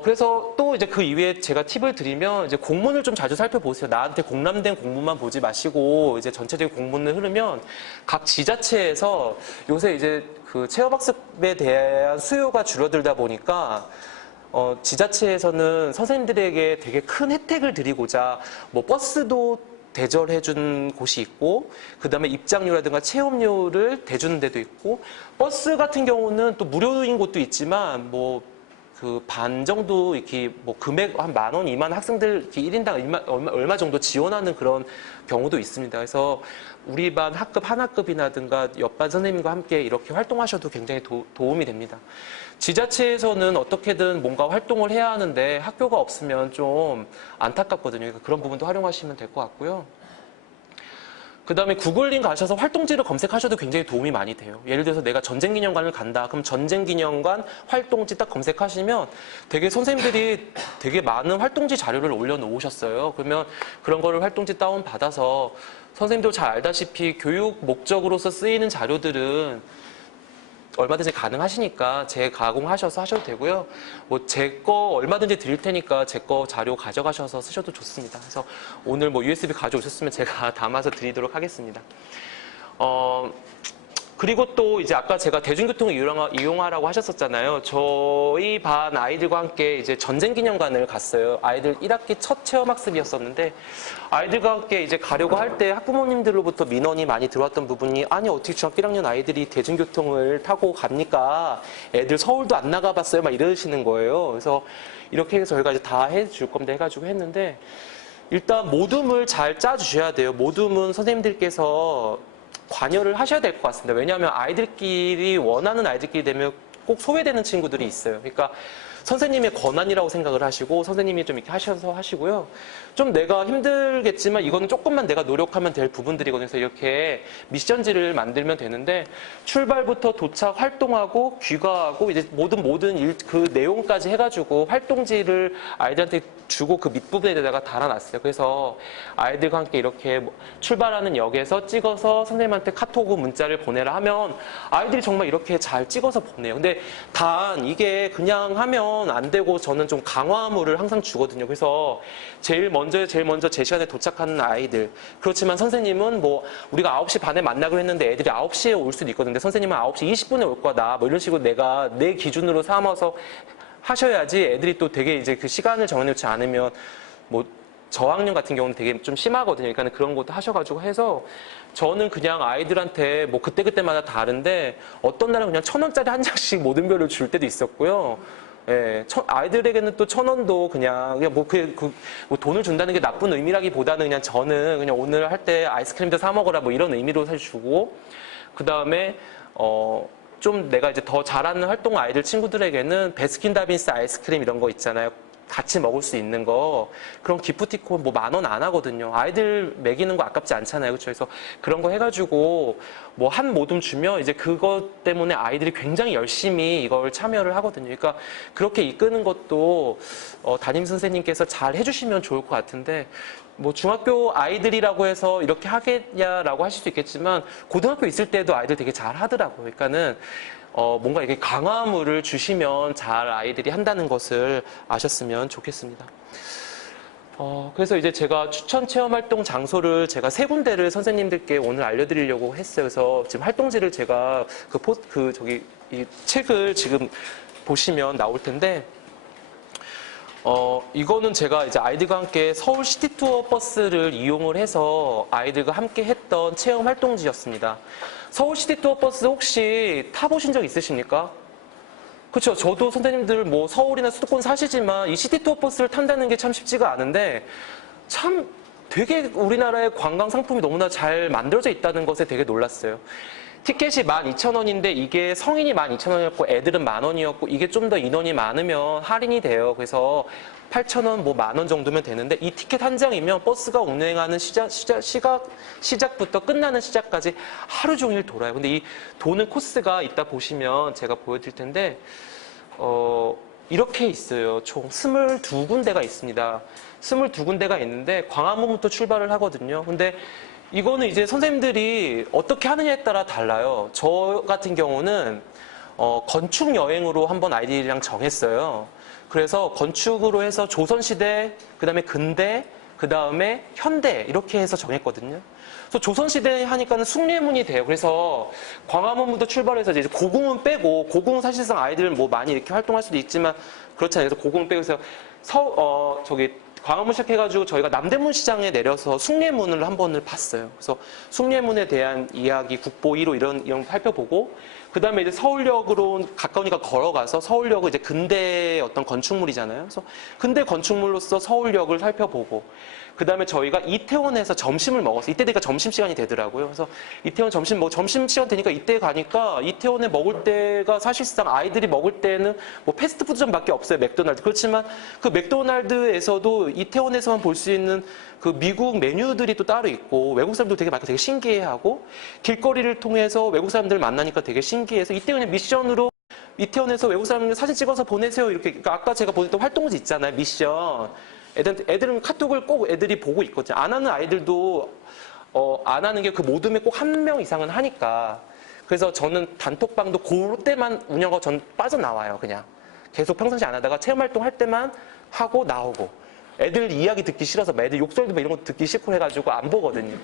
그래서 또 이제 그 이후에 제가 팁을 드리면 이제 공문을 좀 자주 살펴보세요. 나한테 공람된 공문만 보지 마시고 이제 전체적인 공문을 흐르면 각 지자체에서 요새 이제 그 체험학습에 대한 수요가 줄어들다 보니까 지자체에서는 선생님들에게 되게 큰 혜택을 드리고자 뭐 버스도 대절해준 곳이 있고 그 다음에 입장료라든가 체험료를 대주는 데도 있고 버스 같은 경우는 또 무료인 곳도 있지만 뭐 그 반 정도 이렇게 뭐 금액 한 10,000원, 20,000원 학생들 이렇게 1인당 얼마 정도 지원하는 그런 경우도 있습니다. 그래서 우리 반 학급 하나급이라든가 옆반 선생님과 함께 이렇게 활동하셔도 굉장히 도움이 됩니다. 지자체에서는 어떻게든 뭔가 활동을 해야 하는데 학교가 없으면 좀 안타깝거든요. 그러니까 그런 부분도 활용하시면 될 것 같고요. 그 다음에 구글링 가셔서 활동지를 검색하셔도 굉장히 도움이 많이 돼요. 예를 들어서 내가 전쟁기념관을 간다. 그럼 전쟁기념관 활동지 딱 검색하시면 되게 선생님들이 되게 많은 활동지 자료를 올려놓으셨어요. 그러면 그런 거를 활동지 다운받아서 선생님도 잘 알다시피 교육 목적으로서 쓰이는 자료들은 얼마든지 가능하시니까 재가공하셔서 하셔도 되고요. 뭐 제 거 얼마든지 드릴 테니까 제 거 자료 가져가셔서 쓰셔도 좋습니다. 그래서 오늘 뭐 USB 가져오셨으면 제가 담아서 드리도록 하겠습니다. 그리고 또 이제 아까 제가 대중교통을 이용하라고 하셨었잖아요. 저희 반 아이들과 함께 이제 전쟁기념관을 갔어요. 아이들 1학기 첫 체험학습이었었는데 아이들과 함께 이제 가려고 할 때 학부모님들로부터 민원이 많이 들어왔던 부분이 아니 어떻게 중학교 1학년 아이들이 대중교통을 타고 갑니까? 애들 서울도 안 나가봤어요? 막 이러시는 거예요. 그래서 이렇게 해서 저희가 이제 다 해줄 겁니다 해가지고 했는데 일단 모둠을 잘 짜주셔야 돼요. 모둠은 선생님들께서 관여를 하셔야 될 것 같습니다. 왜냐하면 아이들끼리 원하는 아이들끼리 되면 꼭 소외되는 친구들이 있어요. 그러니까 선생님의 권한이라고 생각을 하시고 선생님이 좀 이렇게 하셔서 하시고요. 좀 내가 힘들겠지만 이거는 조금만 내가 노력하면 될 부분들이거든요. 그래서 이렇게 미션지를 만들면 되는데 출발부터 도착 활동하고 귀가하고 이제 모든 그 내용까지 해가지고 활동지를 아이들한테 주고 그 밑부분에다가 달아놨어요. 그래서 아이들과 함께 이렇게 출발하는 역에서 찍어서 선생님한테 카톡 문자를 보내라 하면 아이들이 정말 이렇게 잘 찍어서 보내요. 근데 단 이게 그냥 하면 안 되고 저는 좀 강화물을 항상 주거든요. 그래서 제일 먼저 제 시간에 도착하는 아이들. 그렇지만 선생님은 뭐 우리가 9시 반에 만나기로 했는데 애들이 9시에 올 수도 있거든요. 선생님은 9시 20분에 올 거다. 뭐 이런 식으로 내가 내 기준으로 삼아서 하셔야지 애들이 또 되게 이제 그 시간을 정해놓지 않으면 뭐 저학년 같은 경우는 되게 좀 심하거든요. 그러니까 그런 것도 하셔가지고 해서 저는 그냥 아이들한테 뭐 그때그때마다 다른데 어떤 날은 그냥 1,000원짜리 한 장씩 모든 별을 줄 때도 있었고요. 예, 아이들에게는 또 1,000원도 그냥 뭐 돈을 준다는 게 나쁜 의미라기보다는 그냥 저는 그냥 오늘 할 때 아이스크림도 사 먹어라 뭐 이런 의미로 사실 주고 그 다음에 좀 내가 이제 더 잘하는 활동 아이들 친구들에게는 베스킨라빈스 아이스크림 이런 거 있잖아요. 같이 먹을 수 있는 거 그런 기프티콘 뭐 10,000원 안 하거든요. 아이들 먹이는 거 아깝지 않잖아요. 그렇죠? 그래서 그런 거 해가지고 뭐 한 모둠 주면 이제 그것 때문에 아이들이 굉장히 열심히 이걸 참여를 하거든요. 그러니까 그렇게 이끄는 것도 담임 선생님께서 잘 해주시면 좋을 것 같은데 뭐 중학교 아이들이라고 해서 이렇게 하겠냐라고 하실 수 있겠지만 고등학교 있을 때도 아이들 되게 잘 하더라고요. 그러니까는 뭔가 이렇게 강화물을 주시면 잘 아이들이 한다는 것을 아셨으면 좋겠습니다. 그래서 이제 제가 추천 체험 활동 장소를 제가 3군데를 선생님들께 오늘 알려드리려고 했어요. 그래서 지금 활동지를 제가 이 책을 지금 보시면 나올 텐데, 이거는 제가 이제 아이들과 함께 서울 시티 투어 버스를 이용을 해서 아이들과 함께 했던 체험 활동지였습니다. 서울 시티 투어 버스 혹시 타보신 적 있으십니까? 그렇죠. 저도 선생님들 뭐 서울이나 수도권 사시지만 이 시티 투어 버스를 탄다는 게 참 쉽지가 않은데 참 되게 우리나라의 관광 상품이 너무나 잘 만들어져 있다는 것에 되게 놀랐어요. 티켓이 12,000원인데 이게 성인이 12,000원이었고 애들은 10,000원이었고 이게 좀 더 인원이 많으면 할인이 돼요. 그래서 8,000원, 뭐 10,000원 정도면 되는데 이 티켓 한 장이면 버스가 운행하는 시작부터 끝나는 시작까지 하루 종일 돌아요. 근데 이 도는 코스가 이따 보시면 제가 보여드릴 텐데 이렇게 있어요. 총 22군데가 있습니다. 22군데가 있는데 광화문부터 출발을 하거든요. 근데 이거는 이제 선생님들이 어떻게 하느냐에 따라 달라요. 저 같은 경우는 건축 여행으로 한번 아이들이랑 정했어요. 그래서 건축으로 해서 조선시대, 그 다음에 근대, 그 다음에 현대 이렇게 해서 정했거든요. 그래서 조선시대 하니까는 숭례문이 돼요. 그래서 광화문부터 출발해서 이제 고궁은 빼고, 고궁은 사실상 아이들 뭐 많이 이렇게 활동할 수도 있지만 그렇잖아요. 그래서 고궁은 빼고 해서 광화문 시작해가지고 저희가 남대문 시장에 내려서 숭례문을 한 번을 봤어요. 그래서 숭례문에 대한 이야기, 국보 1호 이런 거 살펴보고, 그 다음에 이제 서울역으로 가까우니까 걸어가서 서울역은 이제 근대 어떤 건축물이잖아요. 그래서 근대 건축물로서 서울역을 살펴보고, 그 다음에 저희가 이태원에서 점심을 먹었어요. 이때 되니까 점심시간이 되더라고요. 그래서 이태원 점심시간 되니까 이때 가니까 이태원에 먹을 때가 사실상 아이들이 먹을 때는 뭐 패스트푸드점밖에 없어요. 맥도날드. 그렇지만 그 맥도날드에서도 이태원에서만 볼 수 있는 그 미국 메뉴들이 또 따로 있고 외국 사람들 되게 많고 되게 신기해하고 길거리를 통해서 외국 사람들 만나니까 되게 신기해서 이때 그냥 미션으로 이태원에서 외국 사람들 사진 찍어서 보내세요. 이렇게. 그러니까 아까 제가 보냈던 활동지 있잖아요. 미션. 애들은 카톡을 꼭 애들이 보고 있거든요. 안 하는 아이들도 안 하는 게 그 모둠에 꼭 한 명 이상은 하니까. 그래서 저는 단톡방도 그때만 운영하고 전 빠져나와요. 그냥 계속 평상시 안 하다가 체험활동 할 때만 하고 나오고, 애들 이야기 듣기 싫어서 애들 욕설도 이런 거 듣기 싫고 해가지고 안 보거든요.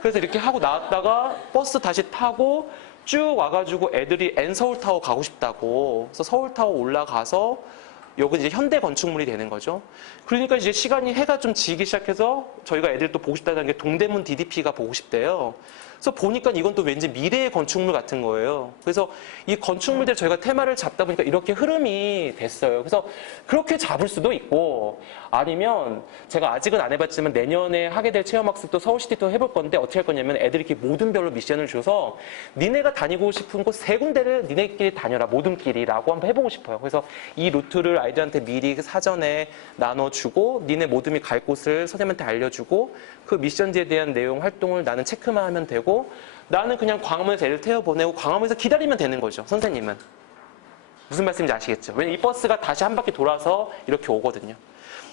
그래서 이렇게 하고 나왔다가 버스 다시 타고 쭉 와가지고 애들이 N서울타워 가고 싶다고. 그래서 서울타워 올라가서 여기 이제 현대 건축물이 되는 거죠. 그러니까 이제 시간이 해가 좀 지기 시작해서 저희가 애들 또 보고 싶다는 게 동대문 DDP가 보고 싶대요. 그래서 보니까 이건 또 왠지 미래의 건축물 같은 거예요. 그래서 이 건축물들 저희가 테마를 잡다 보니까 이렇게 흐름이 됐어요. 그래서 그렇게 잡을 수도 있고, 아니면 제가 아직은 안 해봤지만 내년에 하게 될 체험학습도 서울시티 투어 해볼 건데 어떻게 할 거냐면 애들이 이렇게 모든별로 미션을 줘서 니네가 다니고 싶은 곳 3군데를 니네끼리 다녀라, 모둠끼리라고 한번 해보고 싶어요. 그래서 이 루트를 아이들한테 미리 사전에 나눠주고 니네 모둠이 갈 곳을 선생님한테 알려주고 그 미션지에 대한 내용 활동을 나는 체크만 하면 되고, 나는 그냥 광화문에서 애를 태워보내고 광화문에서 기다리면 되는 거죠. 선생님은. 무슨 말씀인지 아시겠죠? 왜냐면 이 버스가 다시 한 바퀴 돌아서 이렇게 오거든요.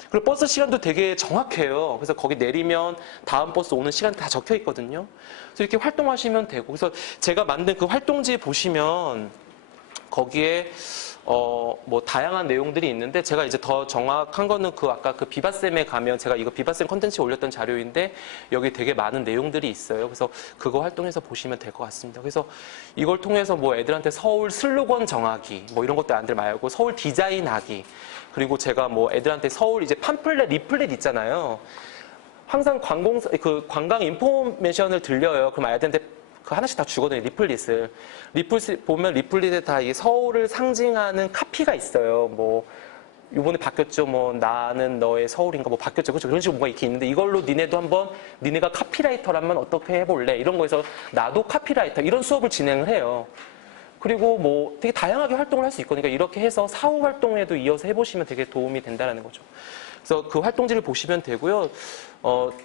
그리고 버스 시간도 되게 정확해요. 그래서 거기 내리면 다음 버스 오는 시간 다 적혀 있거든요. 그래서 이렇게 활동하시면 되고, 그래서 제가 만든 그 활동지에 보시면 거기에 뭐 다양한 내용들이 있는데, 제가 이제 더 정확한 거는 그 아까 그 비바쌤에 가면 제가 이거 비바쌤 컨텐츠에 올렸던 자료인데 여기 되게 많은 내용들이 있어요. 그래서 그거 활동해서 보시면 될 것 같습니다. 그래서 이걸 통해서 뭐 애들한테 서울 슬로건 정하기 뭐 이런 것도 안 들 말고 서울 디자인하기, 그리고 제가 뭐 애들한테 서울 이제 팜플렛, 리플렛 있잖아요. 항상 관광 인포메이션을 들려요. 그럼 아이들한테 그 하나씩 다 주거든요. 리플릿을. 리플릿 보면 리플릿에 다 이 서울을 상징하는 카피가 있어요. 뭐 이번에 바뀌었죠. 뭐 나는 너의 서울인가 뭐 바뀌었죠. 그렇죠. 그런 식으로 뭔가 이렇게 있는데 이걸로 니네도 한번 니네가 카피라이터라면 어떻게 해볼래? 이런 거에서 나도 카피라이터 이런 수업을 진행을 해요. 그리고 뭐 되게 다양하게 활동을 할 수 있거든요. 그러니까 이렇게 해서 사후 활동에도 이어서 해보시면 되게 도움이 된다는 거죠. 그래서 그 활동지를 보시면 되고요.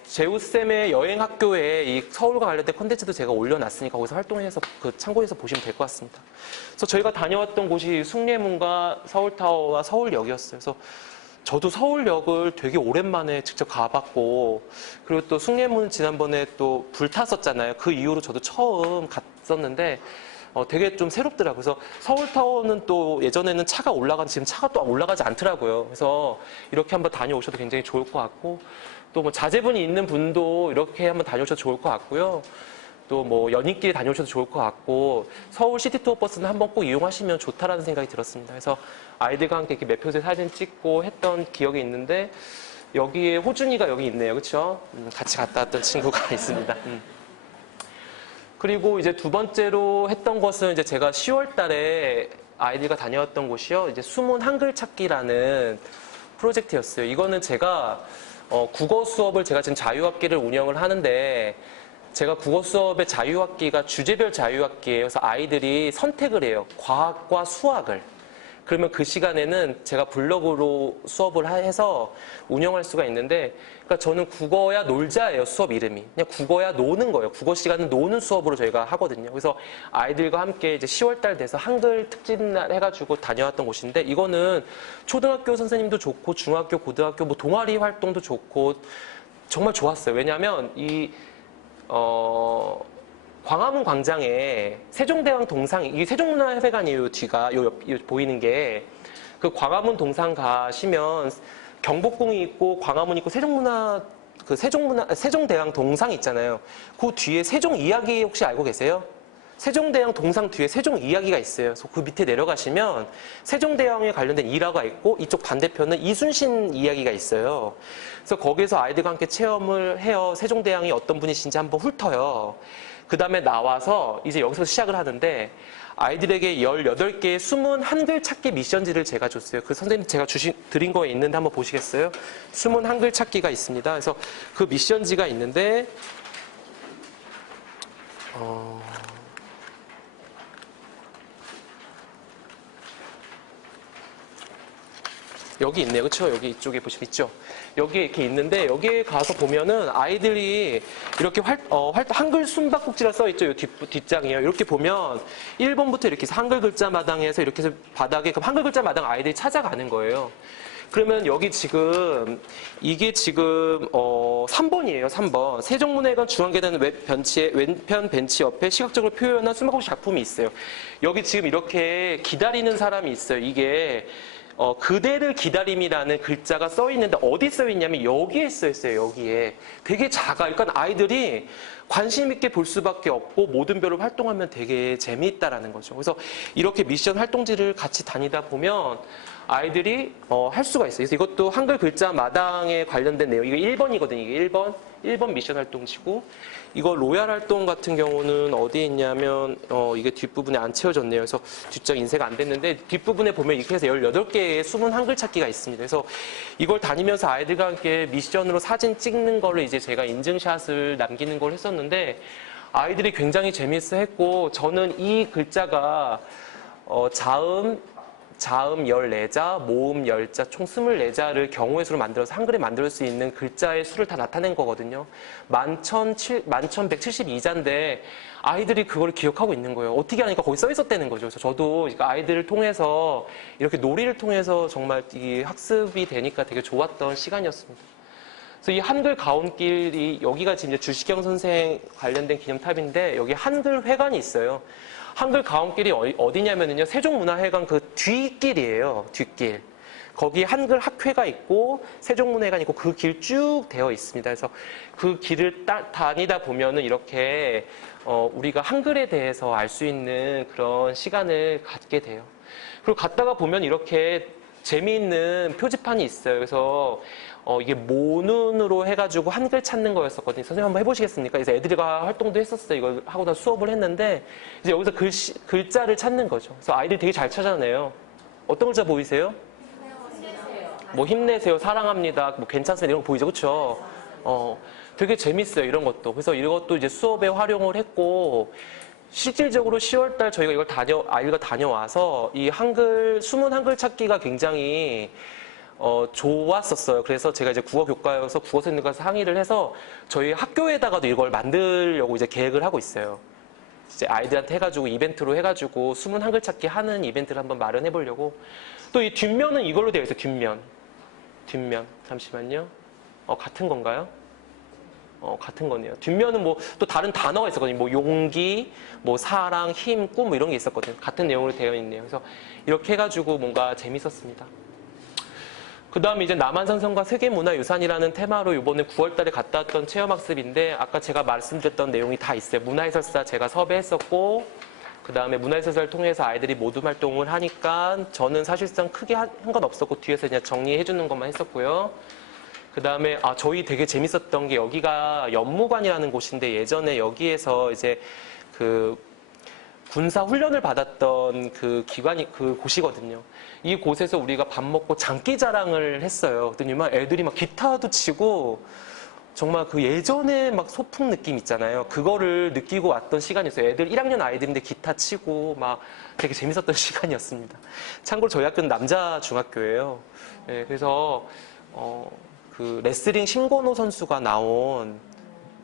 재우쌤의 여행학교에 이 서울과 관련된 콘텐츠도 제가 올려놨으니까 거기서 활동해서 그 참고해서 보시면 될 것 같습니다. 그래서 저희가 다녀왔던 곳이 숭례문과 서울타워와 서울역이었어요. 그래서 저도 서울역을 되게 오랜만에 직접 가봤고, 그리고 또 숭례문 지난번에 또 불탔었잖아요. 그 이후로 저도 처음 갔었는데 되게 좀 새롭더라고요. 그래서 서울타워는 또 예전에는 차가 올라간, 지금 차가 또 올라가지 않더라고요. 그래서 이렇게 한번 다녀오셔도 굉장히 좋을 것 같고, 또 뭐 자제분이 있는 분도 이렇게 한번 다녀오셔도 좋을 것 같고요. 또 뭐 연인끼리 다녀오셔도 좋을 것 같고 서울 시티 투어 버스는 한번 꼭 이용하시면 좋다라는 생각이 들었습니다. 그래서 아이들과 함께 이렇게 매표소에 사진 찍고 했던 기억이 있는데 여기에 호준이가 여기 있네요. 그렇죠? 같이 갔다 왔던 친구가 있습니다. 그리고 이제 두 번째로 했던 것은 이제 제가 10월 달에 아이들과 다녀왔던 곳이요. 이제 숨은 한글 찾기라는 프로젝트였어요. 이거는 제가 국어 수업을 제가 지금 자유학기를 운영을 하는데 제가 국어 수업의 자유학기가 주제별 자유학기예요. 그래서 아이들이 선택을 해요. 과학과 수학을. 그러면 그 시간에는 제가 블로그로 수업을 해서 운영할 수가 있는데, 그러니까 저는 국어야 놀자예요, 수업 이름이. 그냥 국어야 노는 거예요. 국어 시간은 노는 수업으로 저희가 하거든요. 그래서 아이들과 함께 이제 10월 달 돼서 한글 특집날 해가지고 다녀왔던 곳인데, 이거는 초등학교 선생님도 좋고, 중학교, 고등학교, 뭐 동아리 활동도 좋고, 정말 좋았어요. 왜냐하면 광화문 광장에 세종대왕 동상, 이게 세종문화회관이에요, 뒤가. 요 보이는 게. 그 광화문 동상 가시면 경복궁이 있고, 광화문 있고, 세종대왕 동상 있잖아요. 그 뒤에 세종 이야기 혹시 알고 계세요? 세종대왕 동상 뒤에 세종 이야기가 있어요. 그래서 그 밑에 내려가시면 세종대왕에 관련된 일화가 있고 이쪽 반대편은 이순신 이야기가 있어요. 그래서 거기서 아이들과 함께 체험을 해요. 세종대왕이 어떤 분이신지 한번 훑어요. 그 다음에 나와서 이제 여기서 시작을 하는데 아이들에게 18개의 숨은 한글 찾기 미션지를 제가 줬어요. 그 선생님 제가 드린 거에 있는데 한번 보시겠어요? 숨은 한글 찾기가 있습니다. 그래서 그 미션지가 있는데 여기 있네요. 그렇죠? 여기 이쪽에 보시면 있죠? 여기에 이렇게 있는데 여기에 가서 보면은 아이들이 이렇게 한글 숨바꼭질을 써 있죠. 이 뒷장이요. 이렇게 보면 1번부터 이렇게 해서 한글 글자 마당에서 이렇게 해서 바닥에 그럼 한글 글자 마당 아이들이 찾아가는 거예요. 그러면 여기 지금 이게 지금 3번이에요. 3번. 세종문화회관 중앙계단 왼편 벤치 옆에 시각적으로 표현한 숨바꼭질 작품이 있어요. 여기 지금 이렇게 기다리는 사람이 있어요. 이게 그대를 기다림이라는 글자가 써 있는데 어디 써 있냐면 여기에 써 있어요. 여기에. 되게 작아. 그러니까 아이들이 관심 있게 볼 수밖에 없고 모든 별을 활동하면 되게 재미있다라는 거죠. 그래서 이렇게 미션 활동지를 같이 다니다 보면 아이들이 할 수가 있어요. 그래서 이것도 한글 글자 마당에 관련된 내용. 이게 1번이거든요. 이게 1번 미션 활동지고 이거 로얄 활동 같은 경우는 어디에 있냐면 이게 뒷부분에 안 채워졌네요. 그래서 뒷장 인쇄가 안 됐는데 뒷부분에 보면 이렇게 해서 18개의 숨은 한글 찾기가 있습니다. 그래서 이걸 다니면서 아이들과 함께 미션으로 사진 찍는 거를 이제 제가 인증샷을 남기는 걸 했었는데 아이들이 굉장히 재미있어 했고 저는 이 글자가 자음 14자, 모음 10자, 총 24자를 경우의 수로 만들어서 한글에 만들 수 있는 글자의 수를 다 나타낸 거거든요. 11,172자인데 아이들이 그걸 기억하고 있는 거예요. 어떻게 하니까 거기 써 있었다는 거죠. 그래서 저도 아이들을 통해서 이렇게 놀이를 통해서 정말 이 학습이 되니까 되게 좋았던 시간이었습니다. 그래서 이 한글 가온길이 여기가 지금 이제 주시경 선생 관련된 기념탑인데 여기 한글 회관이 있어요. 한글 가온길이 어디냐면요. 세종문화회관 그 뒷길이에요. 뒷길. 거기 한글 학회가 있고 세종문화회관 있고 그 길 쭉 되어 있습니다. 그래서 그 길을 다니다 보면은 이렇게 우리가 한글에 대해서 알 수 있는 그런 시간을 갖게 돼요. 그리고 갔다가 보면 이렇게 재미있는 표지판이 있어요. 그래서 이게 모눈으로 해가지고 한글 찾는 거였었거든요. 선생님 한번 해보시겠습니까? 그래서 애들과 활동도 했었어요. 이걸 하고 나 수업을 했는데 이제 여기서 글자를 찾는 거죠. 그래서 아이들이 되게 잘 찾아내요. 어떤 글자 보이세요? 뭐 힘내세요, 사랑합니다, 뭐 괜찮습니다 이런 거 보이죠, 그렇죠? 되게 재밌어요 이런 것도. 그래서 이것도 이제 수업에 활용을 했고. 실질적으로 10월달 저희가 이걸 아이들과 다녀와서 이 숨은 한글 찾기가 굉장히 좋았었어요. 그래서 제가 이제 국어교과여서 국어선생님과 상의를 해서 저희 학교에다가도 이걸 만들려고 이제 계획을 하고 있어요. 이제 아이들한테 해가지고 이벤트로 해가지고 숨은 한글 찾기 하는 이벤트를 한번 마련해 보려고. 또 이 뒷면은 이걸로 되어 있어요. 뒷면. 잠시만요. 같은 건가요? 같은 거네요. 뒷면은 뭐 또 다른 단어가 있었거든요. 뭐 용기, 뭐 사랑, 힘, 꿈 뭐 이런 게 있었거든요. 같은 내용으로 되어 있네요. 그래서 이렇게 해가지고 뭔가 재밌었습니다. 그 다음에 이제 남한산성과 세계문화유산이라는 테마로 이번에 9월 달에 갔다 왔던 체험학습인데 아까 제가 말씀드렸던 내용이 다 있어요. 문화해설사 제가 섭외했었고 그 다음에 문화해설사를 통해서 아이들이 모둠 활동을 하니까 저는 사실상 크게 한 건 없었고 뒤에서 그냥 정리해주는 것만 했었고요. 그 다음에 저희 되게 재밌었던 게 여기가 연무관이라는 곳인데 예전에 여기에서 이제 그 군사 훈련을 받았던 그 기관이 그 곳이거든요. 이 곳에서 우리가 밥 먹고 장기 자랑을 했어요. 그랬더니 막 애들이 막 기타도 치고 정말 그 예전에 막 소풍 느낌 있잖아요. 그거를 느끼고 왔던 시간이었어요. 애들 1학년 아이들인데 기타 치고 막 되게 재밌었던 시간이었습니다. 참고로 저희 학교는 남자 중학교예요. 네, 그래서 그 레슬링 신건호 선수가 나온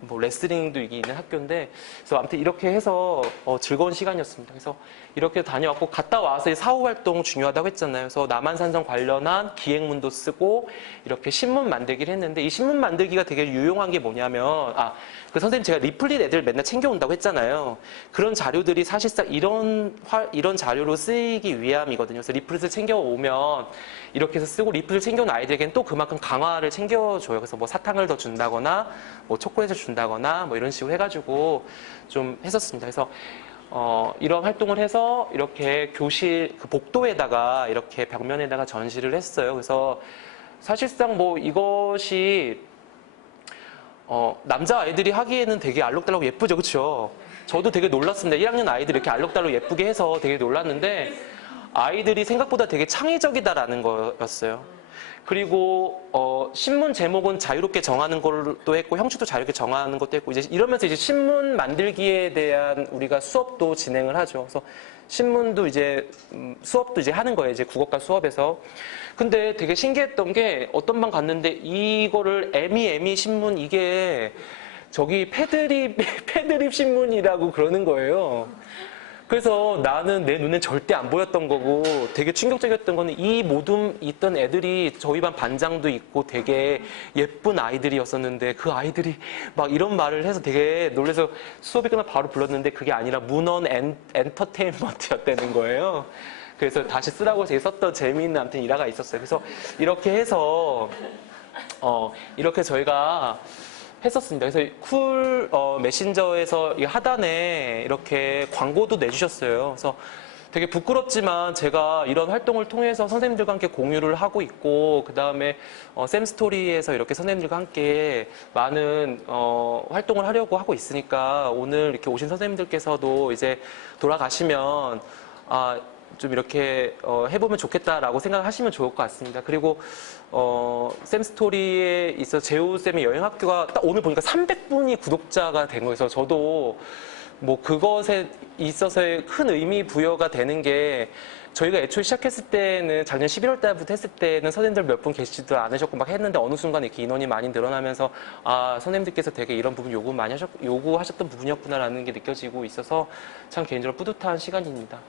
뭐 레슬링도 이게 있는 학교인데 그래서 아무튼 이렇게 해서 즐거운 시간이었습니다. 그래서 이렇게 다녀왔고 갔다 와서 사후 활동 중요하다고 했잖아요. 그래서 남한산성 관련한 기획문도 쓰고 이렇게 신문 만들기를 했는데 이 신문 만들기가 되게 유용한 게 뭐냐면 그 선생님 제가 리플릿 애들 맨날 챙겨온다고 했잖아요. 그런 자료들이 사실상 이런 자료로 쓰이기 위함이거든요. 그래서 리플릿을 챙겨오면 이렇게 해서 쓰고 리플을 챙겨온 아이들에게는 또 그만큼 강화를 챙겨줘요. 그래서 뭐 사탕을 더 준다거나 뭐 초콜릿을 준다거나 뭐 이런 식으로 해가지고 좀 했었습니다. 그래서 이런 활동을 해서 이렇게 교실 그 복도에다가 이렇게 벽면에다가 전시를 했어요. 그래서 사실상 뭐 이것이 남자 아이들이 하기에는 되게 알록달록 예쁘죠, 그렇죠? 저도 되게 놀랐습니다. 1학년 아이들이 이렇게 알록달록 예쁘게 해서 되게 놀랐는데 아이들이 생각보다 되게 창의적이다라는 거였어요. 그리고 신문 제목은 자유롭게 정하는 것도 했고 형식도 자유롭게 정하는 것도 했고 이제 이러면서 이제 신문 만들기에 대한 우리가 수업도 진행을 하죠. 그래서 신문도 이제 수업도 이제 하는 거예요. 이제 국어과 수업에서. 근데 되게 신기했던 게 어떤 반 갔는데 이거를 에미 신문 이게 저기 패드립 신문이라고 그러는 거예요. 그래서 나는 내 눈엔 절대 안 보였던 거고 되게 충격적이었던 거는 이 모둠 있던 애들이 저희 반 반장도 있고 되게 예쁜 아이들이었었는데 그 아이들이 막 이런 말을 해서 되게 놀라서 수업이 끝나 바로 불렀는데 그게 아니라 문헌 엔터테인먼트였다는 거예요. 그래서 다시 쓰라고 제가 썼던 재미있는 아무튼 일화가 있었어요. 그래서 이렇게 해서 이렇게 저희가 했었습니다. 그래서 쿨 메신저에서 이 하단에 이렇게 광고도 내주셨어요. 그래서 되게 부끄럽지만 제가 이런 활동을 통해서 선생님들과 함께 공유를 하고 있고 그 다음에 쌤스토리에서 이렇게 선생님들과 함께 많은 활동을 하려고 하고 있으니까 오늘 이렇게 오신 선생님들께서도 이제 돌아가시면 좀 이렇게 해보면 좋겠다라고 생각하시면 좋을 것 같습니다. 그리고 쌤스토리에 있어 재우쌤의 여행학교가 딱 오늘 보니까 300분이 구독자가 된 거여서 저도 뭐 그것에 있어서의 큰 의미 부여가 되는 게 저희가 애초에 시작했을 때는 작년 11월 달부터 했을 때는 선생님들 몇 분 계시지도 않으셨고 막 했는데 어느 순간 이렇게 인원이 많이 늘어나면서 선생님들께서 되게 이런 부분 요구하셨던 부분이었구나라는 게 느껴지고 있어서 참 개인적으로 뿌듯한 시간입니다.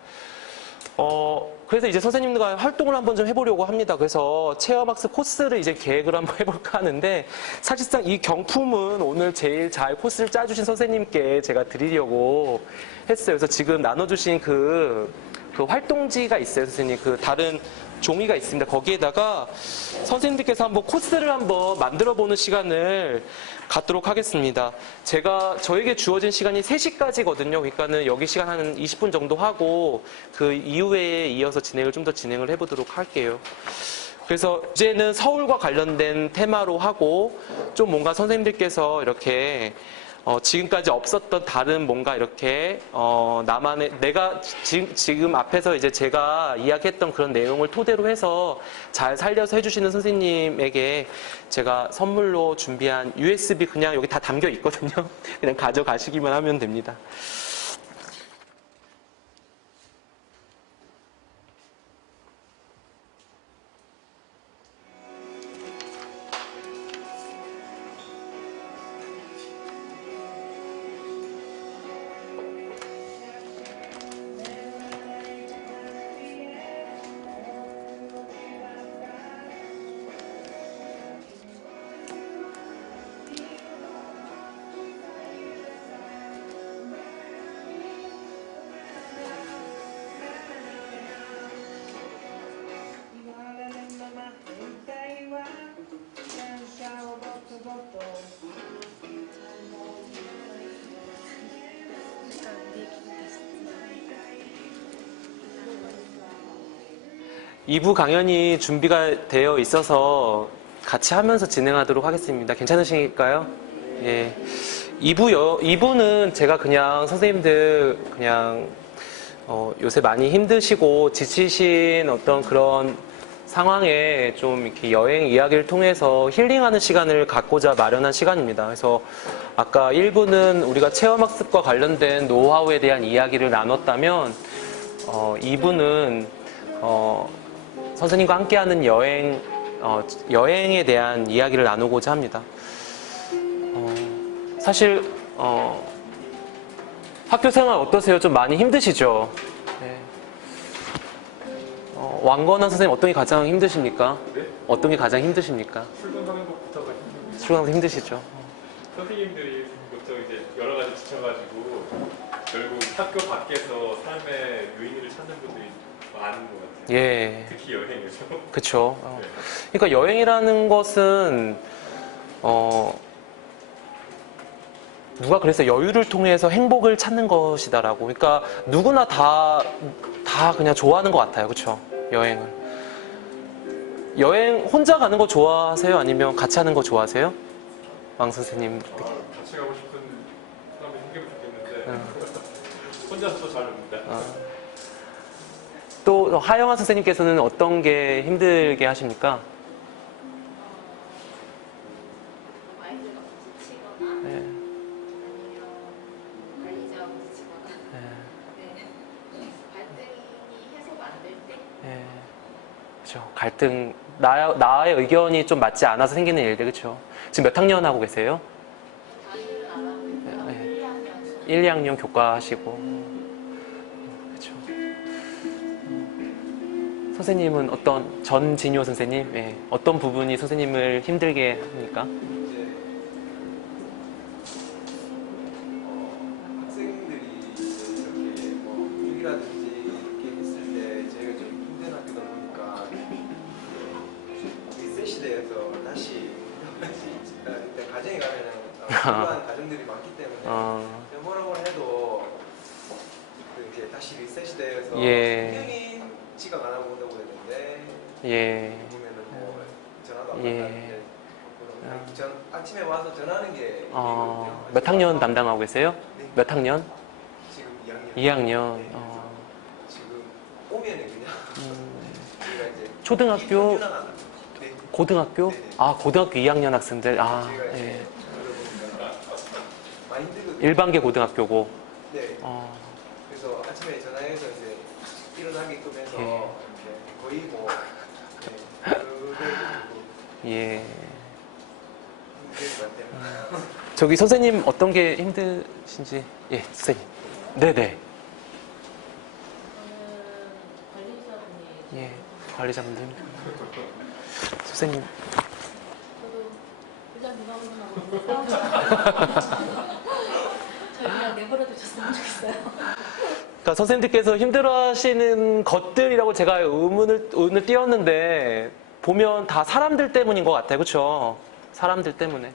그래서 이제 선생님과 활동을 한번 좀 해보려고 합니다. 그래서 체험학습 코스를 이제 계획을 한번 해볼까 하는데 사실상 이 경품은 오늘 제일 잘 코스를 짜주신 선생님께 제가 드리려고 했어요. 그래서 지금 나눠주신 그 활동지가 있어요, 선생님. 그 다른 종이가 있습니다. 거기에다가 선생님들께서 한번 코스를 한번 만들어보는 시간을 갖도록 하겠습니다. 저에게 주어진 시간이 3시까지거든요. 그러니까는 여기 시간 한 20분 정도 하고 그 이후에 이어서 좀 더 진행을 해보도록 할게요. 그래서 이제는 서울과 관련된 테마로 하고 좀 뭔가 선생님들께서 이렇게 지금까지 없었던 다른 뭔가 이렇게 나만의 내가 지금 앞에서 이제 제가 이야기했던 그런 내용을 토대로 해서 잘 살려서 해주시는 선생님에게 제가 선물로 준비한 USB 그냥 여기 다 담겨 있거든요. 그냥 가져가시기만 하면 됩니다. 2부 강연이 준비가 되어 있어서 같이 하면서 진행하도록 하겠습니다. 괜찮으실까요? 예. 2부는 제가 그냥 선생님들 그냥 요새 많이 힘드시고 지치신 어떤 그런 상황에 좀 이렇게 여행 이야기를 통해서 힐링하는 시간을 갖고자 마련한 시간입니다. 그래서 아까 1부는 우리가 체험학습과 관련된 노하우에 대한 이야기를 나눴다면 2부는 선생님과 함께하는 여행에 대한 이야기를 나누고자 합니다. 사실 학교 생활 어떠세요? 좀 많이 힘드시죠? 네. 왕건한 선생님 어떤 게 가장 힘드십니까? 네? 어떤 게 가장 힘드십니까? 출근하는 것부터가 힘듭니다. 출근하면서 힘드시죠? 선생님들이 보통 이제 여러 가지 지쳐가지고 결국 학교 밖에서 삶의 유인을 찾는 분들이 많은 것 같아요. 예. 특히 여행에서. 그쵸. 네. 그러니까 여행이라는 것은 누가 그래서 여유를 통해서 행복을 찾는 것이다라고. 그러니까 누구나 다 그냥 좋아하는 것 같아요. 그쵸? 여행을. 여행 혼자 가는 거 좋아하세요? 아니면 같이 하는 거 좋아하세요? 왕 선생님. 같이 가고 싶은 사람이 생기면 좋겠는데 혼자서 잘 놉니다. 또 하영아 선생님께서는 어떤 게 힘들게 하십니까? 아이들과 부딪히거나 네. 아니면 관리자와 부딪히거나 네. 갈등이 해소가 안 될 때 예. 그렇죠. 갈등, 나의 의견이 좀 맞지 않아서 생기는 일들, 그렇죠. 지금 몇 학년 하고 계세요? 강의를 안 하고 있고요. 네. 1, 2학년 1, 2학년 교과하시고. 그렇죠. 선생님은 전진효 선생님, 예. 어떤 부분이 선생님을 힘들게 합니까? 이제 학생들이 이제 이렇게 뭐 교육이라든지 이렇게 했을 때 저희가 좀 힘든 학교다 보니까 리셋 시대에서 다시 일단 가정에 가면은 필요한 가정들이 많기 때문에 뭐라고 해도 이제 다시 리셋 시대에서 예. 분명히 지각 안 하고 온다고 했는데 예. 보면은 뭐 전화도 안 예. 받았는데 아침에 와서 전화하는 게 몇 학년 담당하고 계세요? 네. 몇 학년? 지금 2학년. 2학년. 네. 지금 오면은 그냥 저희가 이제 초등학교, 네. 고등학교? 네네. 아, 고등학교 2학년 학생들. 아, 저희가 이제 예. 그러다 보니까 많이 힘들거든요. 일반계 고등학교고. 네. 어, 그래서 아침에 전화해서 이제 일어나게끔 해서 예. 이렇게 거의 뭐 네. 예. 힘들 것 같아요. 저기 선생님 어떤 게 힘드신지. 예, 선생님. 네네. 관리자분이 예, 관리자분들 힘들고. 선생님. 저도 부장 누가 보면 저희 그냥 내버려 두셨으면 좋겠어요. 그러니까 선생님들께서 힘들어하시는 것들이라고 제가 의문을 띄웠는데 보면 다 사람들 때문인 것 같아요. 그렇죠? 사람들 때문에.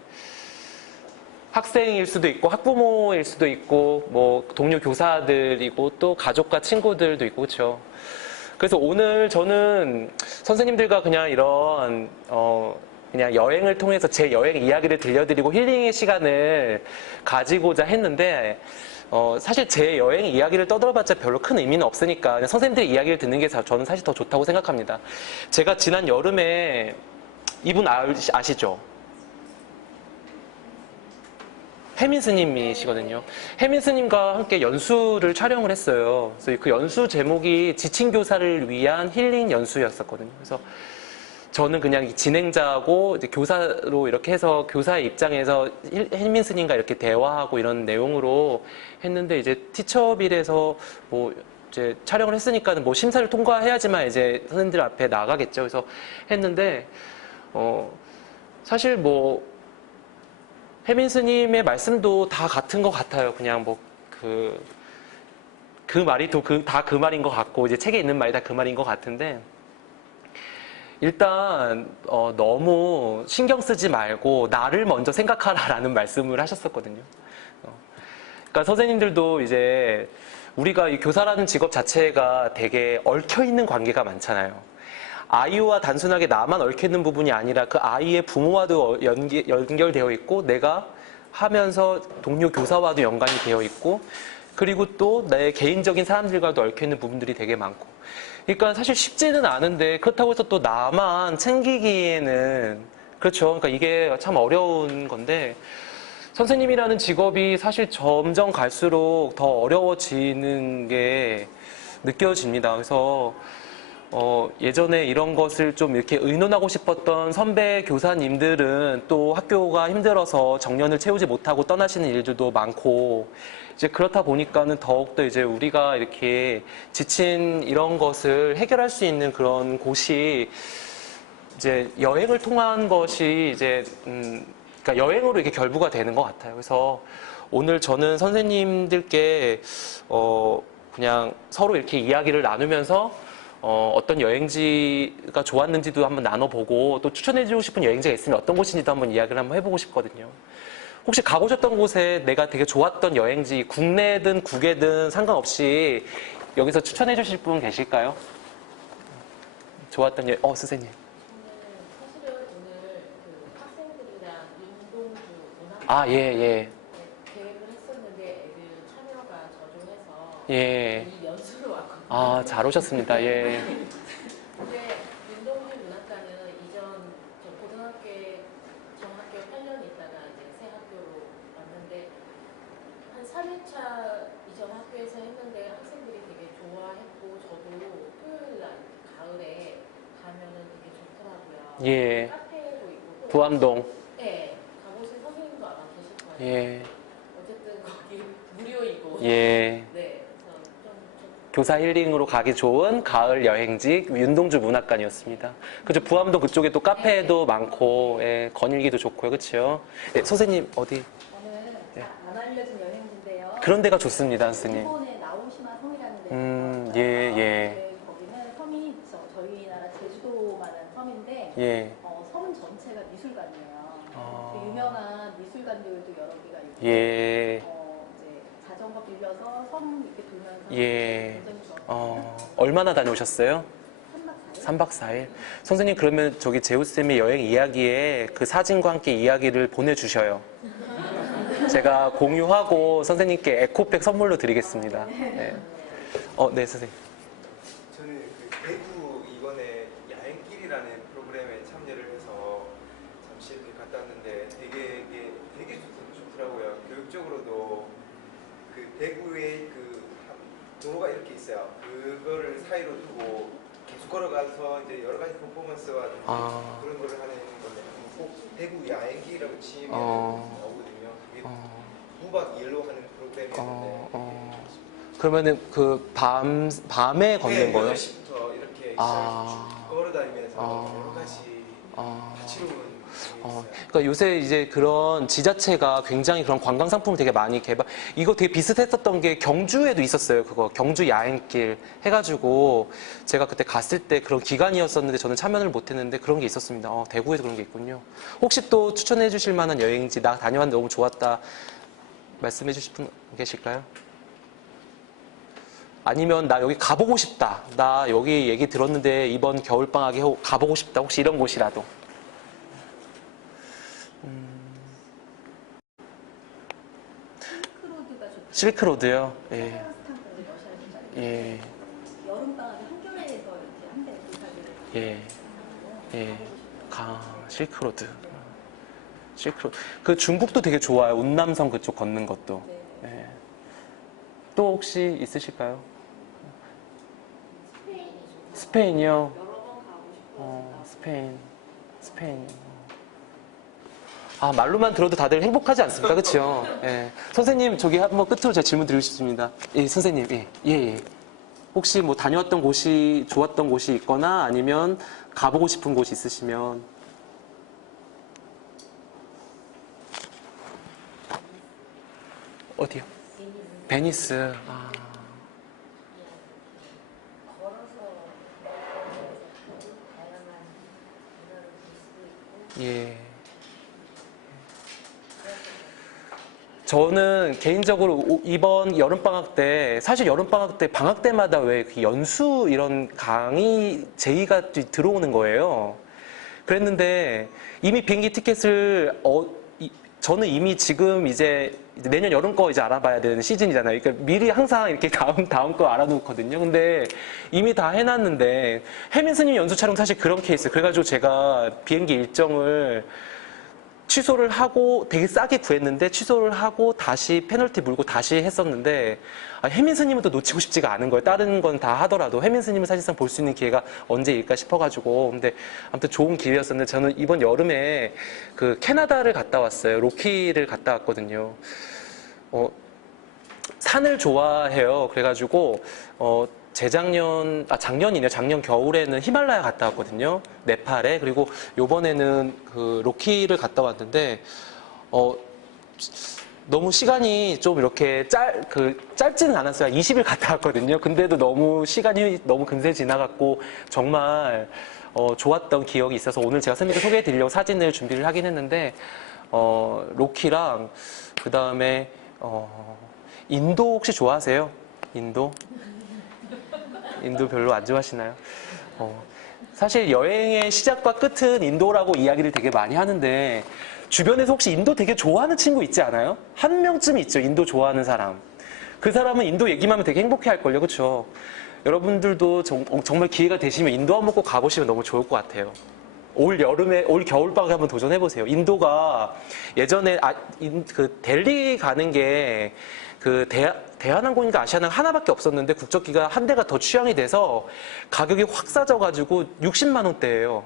학생일 수도 있고 학부모일 수도 있고 뭐 동료 교사들이고 또 가족과 친구들도 있고 그렇죠. 그래서 오늘 저는 선생님들과 그냥 이런 그냥 여행을 통해서 제 여행 이야기를 들려드리고 힐링의 시간을 가지고자 했는데 사실 제 여행 이야기를 떠들어봤자 별로 큰 의미는 없으니까 그냥 선생님들의 이야기를 듣는 게 저는 사실 더 좋다고 생각합니다. 제가 지난 여름에 이분 아시죠? 혜민 스님이시거든요. 혜민 스님과 함께 연수를 촬영을 했어요. 그래서 그 연수 제목이 지친 교사를 위한 힐링 연수였었거든요. 그래서 저는 그냥 진행자고 이제 교사로 이렇게 해서 교사의 입장에서 혜민 스님과 이렇게 대화하고 이런 내용으로 했는데 이제 티처빌에서 뭐 이제 촬영을 했으니까는 뭐 심사를 통과해야지만 이제 선생님들 앞에 나가겠죠. 그래서 했는데 사실 뭐 혜민 스님의 말씀도 다 같은 것 같아요. 그냥 뭐 그 말이 다 그 말인 것 같고 이제 책에 있는 말이 다 그 말인 것 같은데 일단 너무 신경 쓰지 말고 나를 먼저 생각하라라는 말씀을 하셨었거든요. 그러니까 선생님들도 이제 우리가 이 교사라는 직업 자체가 되게 얽혀 있는 관계가 많잖아요. 아이와 단순하게 나만 얽혀있는 부분이 아니라 그 아이의 부모와도 연결되어 있고 내가 하면서 동료 교사와도 연관이 되어 있고 그리고 또 내 개인적인 사람들과도 얽혀있는 부분들이 되게 많고 그러니까 사실 쉽지는 않은데 그렇다고 해서 또 나만 챙기기에는 그렇죠. 그러니까 이게 참 어려운 건데 선생님이라는 직업이 사실 점점 갈수록 더 어려워지는 게 느껴집니다. 그래서 예전에 이런 것을 좀 이렇게 의논하고 싶었던 선배 교사님들은 또 학교가 힘들어서 정년을 채우지 못하고 떠나시는 일들도 많고 이제 그렇다 보니까는 더욱더 이제 우리가 이렇게 지친 이런 것을 해결할 수 있는 그런 곳이 이제 여행을 통한 것이 이제 그러니까 여행으로 이렇게 결부가 되는 것 같아요. 그래서 오늘 저는 선생님들께 그냥 서로 이렇게 이야기를 나누면서 어떤 여행지가 좋았는지도 한번 나눠보고 또 추천해주고 싶은 여행지가 있으면 어떤 곳인지도 한번 이야기를 한번 해보고 싶거든요. 혹시 가보셨던 곳에 내가 되게 좋았던 여행지 국내든 국외든 상관없이 여기서 추천해주실 분 계실까요? 좋았던 여행, 선생님. 사실은 오늘 그 학생들이랑 윤동주 아, 예. 계획을 했었는데 애들 참여가 저조해서 예. 이 연수를 왔거든요. 아, 잘 오셨습니다. 예. 근데 윤동주 문학관은 이전 저 고등학교 정학교 8년 있다가 이제 새 학교로 왔는데 한 3회차 이전 학교에서 했는데 학생들이 되게 좋아했고 저도 토요일 날 가을에 가면은 되게 좋더라고요. 예. 카페도 있고 부암동. 네, 가보신 선생님도 아마 계실 거예요. 예. 어쨌든 거기 무료이고. 예. 네, 그래서 좀 교사 힐링으로 가기 좋은 가을 여행지 윤동주 문학관이었습니다. 그죠? 부암동 그쪽에 또 카페도 많고, 예, 거닐기도 좋고요. 그렇죠? 예, 선생님 어디? 저는 네. 안 알려진 여행지인데요. 그런 데가 좋습니다, 선생님. 일본의 나오시마 섬이라는 데가 예. 네, 거기는 섬이 저희 나라 제주도만한 섬인데 예. 섬 전체가 미술관이에요. 아. 그 유명한 미술관들도 여러 개가 있고 예. 이제 자전거 빌려서 섬 이렇게 돌면서 예. 굉장히 좋았어요. 얼마나 다녀오셨어요? 3박 4일. 3박 4일? 선생님 그러면 저기 재우쌤의 여행 이야기에 그 사진과 함께 이야기를 보내주셔요. 제가 공유하고 선생님께 에코백 선물로 드리겠습니다. 네. 네, 선생님. 저는 그 대구 이번에 야행길이라는 프로그램에 참여를 해서 잠시 이렇게 갔다 왔는데 되게 좋더라고요. 교육적으로도 그 대구에 그 도로가 이렇게 있어요. 그거를 사이로 두고 계속 걸어가서 이제 여러 가지 퍼포먼스와 그런 거를 하는 건데 꼭 대구 야행길이라고 치면 나오거든요. 그게 9박 2일로 하는 프로그램이었는데 그러면은 그 밤에 걷는 거예요? 8시부터 이렇게 걸어다니면서 여러 가지 다채로운 그러니까 요새 이제 그런 지자체가 굉장히 그런 관광 상품을 되게 많이 이거 되게 비슷했었던 게 경주에도 있었어요. 그거 경주 야행길 해가지고 제가 그때 갔을 때 그런 기간이었었는데 저는 참여를 못했는데 그런 게 있었습니다. 대구에도 그런 게 있군요. 혹시 또 추천해 주실 만한 여행지 나 다녀왔는데 너무 좋았다 말씀해 주실 분 계실까요? 아니면 나 여기 가보고 싶다. 나 여기 얘기 들었는데 이번 겨울방학에 가보고 싶다. 혹시 이런 곳이라도. 실크로드가 좋죠. 실크로드요? 예. 카자흐스탄까지 러시아까지. 예. 여름방학에 한겨레에서 이렇게 한대 기사를 예. 실크로드. 그 중국도 되게 좋아요. 운남성 그쪽 걷는 것도. 예. 또 혹시 있으실까요? 스페인이요? 여러 번 가고 싶어요. 스페인. 말로만 들어도 다들 행복하지 않습니까? 그렇죠? 예. 선생님, 저기 한번 끝으로 제가 질문 드리고 싶습니다. 예, 선생님. 예. 혹시 뭐 다녀왔던 곳이 좋았던 곳이 있거나 아니면 가보고 싶은 곳이 있으시면 어디요? 베니스. 걸어서 다양한 문화를 볼 수도 있고 예. 저는 개인적으로 이번 여름방학 때, 사실 여름방학 때, 방학 때마다 왜 그 연수 이런 강의 제의가 들어오는 거예요. 그랬는데 이미 비행기 티켓을, 저는 이미 지금 이제 내년 여름 거 이제 알아봐야 되는 시즌이잖아요. 그러니까 미리 항상 이렇게 다음 거 알아놓거든요. 근데 이미 다 해놨는데, 해민스님 연수 촬영 사실 그런 케이스. 그래가지고 제가 비행기 일정을 취소를 하고 되게 싸게 구했는데 취소를 하고 다시 페널티 물고 다시 했었는데, 해민스님은 또 놓치고 싶지가 않은 거예요. 다른 건 다 하더라도 해민스님은 사실상 볼 수 있는 기회가 언제일까 싶어가지고. 근데 아무튼 좋은 기회였었는데, 저는 이번 여름에 그 캐나다를 갔다 왔어요. 로키를 갔다 왔거든요. 산을 좋아해요. 그래가지고 작년 겨울에는 히말라야 갔다 왔거든요. 네팔에. 그리고 요번에는 그 로키를 갔다 왔는데, 너무 시간이 좀 이렇게 짧지는 않았어요. 20일 갔다 왔거든요. 근데도 시간이 너무 금세 지나갔고, 정말, 좋았던 기억이 있어서 오늘 제가 선생님께 소개해 드리려고 사진을 준비를 하긴 했는데, 로키랑, 그 다음에, 인도 혹시 좋아하세요? 인도 별로 안 좋아하시나요? 사실 여행의 시작과 끝은 인도라고 이야기를 되게 많이 하는데, 주변에서 혹시 인도 되게 좋아하는 친구 있지 않아요? 한 명쯤 있죠, 인도 좋아하는 사람. 그 사람은 인도 얘기만 하면 되게 행복해 할걸요, 그쵸? 여러분들도 정말 기회가 되시면 인도 한번 꼭 가보시면 너무 좋을 것 같아요. 올 겨울방학에 한번 도전해보세요. 인도가 예전에, 델리 가는 게, 대한항공인가 아시아나항 하나밖에 없었는데 국적기가 한 대가 더 취향이 돼서 가격이 확 싸져가지고 60만 원대예요.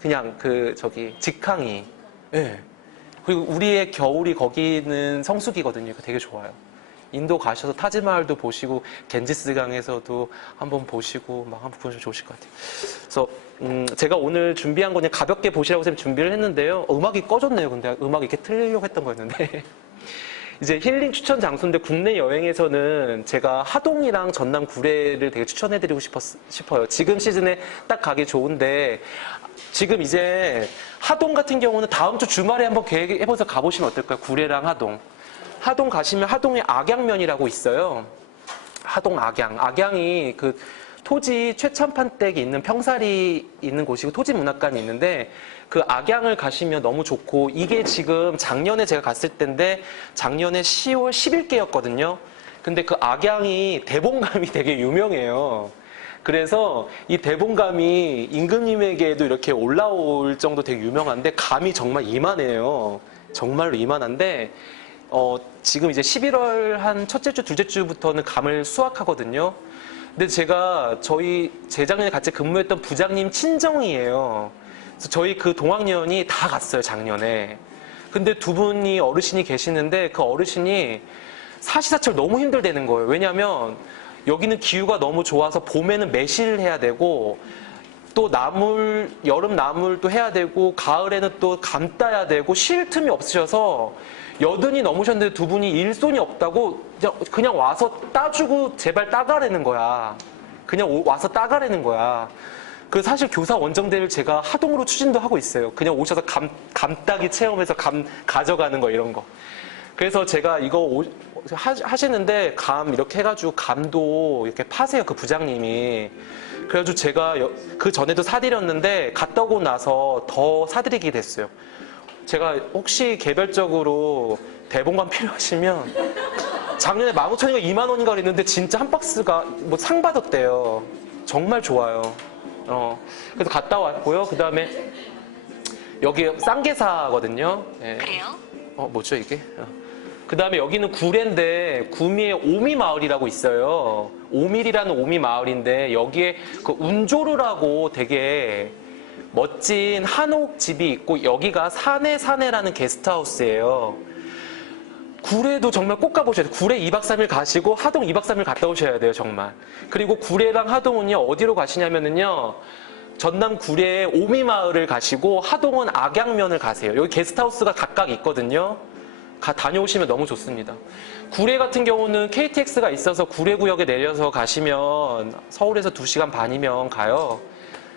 그냥 직항이. 예. 그리고 우리의 겨울이 거기는 성수기거든요. 되게 좋아요. 인도 가셔서 타지마할도 보시고 겐지스강에서도 한번 보시고 막 한번 보시면 좋으실 것 같아요. 그래서 제가 오늘 준비한 거 그냥 가볍게 보시라고 쌤 준비를 했는데요. 음악이 꺼졌네요. 근데 음악 이렇게 틀리려고 했던 거였는데 이제 힐링 추천 장소인데, 국내 여행에서는 제가 하동이랑 전남 구례를 되게 추천해드리고 싶어요. 지금 시즌에 딱 가기 좋은데, 지금 이제 하동 같은 경우는 다음 주 주말에 한번 계획해봐서 가보시면 어떨까요? 구례랑 하동. 하동 가시면 하동에 악양면이라고 있어요. 하동 악양. 악양이 그 토지 최첨판댁이 있는 평살이 있는 곳이고 토지문학관이 있는데, 그 악양을 가시면 너무 좋고, 이게 지금 작년에 제가 갔을 때인데 작년에 10월 10일께였거든요. 근데 그 악양이 대봉감이 되게 유명해요. 그래서 이 대봉감이 임금님에게도 이렇게 올라올 정도 되게 유명한데, 감이 정말 이만해요. 정말로 이만한데, 지금 이제 11월 한 첫째 주, 둘째 주부터는 감을 수확하거든요. 근데 제가 재작년에 같이 근무했던 부장님 친정이에요. 그래서 저희 그 동학년이 다 갔어요, 작년에. 근데 두 분이 어르신이 계시는데, 그 어르신이 사시사철 너무 힘들다는 거예요. 왜냐면 여기는 기후가 너무 좋아서 봄에는 매실을 해야 되고, 또 여름 나물도 해야 되고, 가을에는 또 감 따야 되고, 쉴 틈이 없으셔서 여든이 넘으셨는데 두 분이 일손이 없다고 그냥 와서 따주고 제발 따가라는 거야. 그냥 와서 따가라는 거야. 그 사실 교사 원정대를 제가 하동으로 추진도 하고 있어요. 그냥 오셔서 감 따기 체험해서 감 가져가는 거, 이런 거. 그래서 제가 이거 하시는데 감 이렇게 해가지고 감도 이렇게 파세요, 그 부장님이. 그래가지고 제가 그 전에도 사드렸는데 갔다 오고 나서 더 사드리게 됐어요. 제가 혹시 개별적으로 대봉감 필요하시면, 작년에 15,000원인가 2만 원인가 그랬는데 진짜 한 박스가 상 받았대요. 정말 좋아요. 그래서 갔다 왔고요. 그 다음에 여기 쌍계사거든요. 예. 그래요? 뭐죠 이게? 그 다음에 여기는 구례인데 구미에 오미마을이라고 있어요. 오밀이라는 오미마을인데 여기에 그 운조르라고 되게 멋진 한옥 집이 있고, 여기가 사내라는 게스트하우스예요. 구례도 정말 꼭 가보셔야 돼요. 구례 2박 3일 가시고 하동 2박 3일 갔다 오셔야 돼요, 정말. 그리고 구례랑 하동은요, 어디로 가시냐면은요, 전남 구례의 오미마을을 가시고 하동은 악양면을 가세요. 여기 게스트하우스가 각각 있거든요. 다녀오시면 너무 좋습니다. 구례 같은 경우는 KTX가 있어서 구례구역에 내려서 가시면 서울에서 2시간 반이면 가요.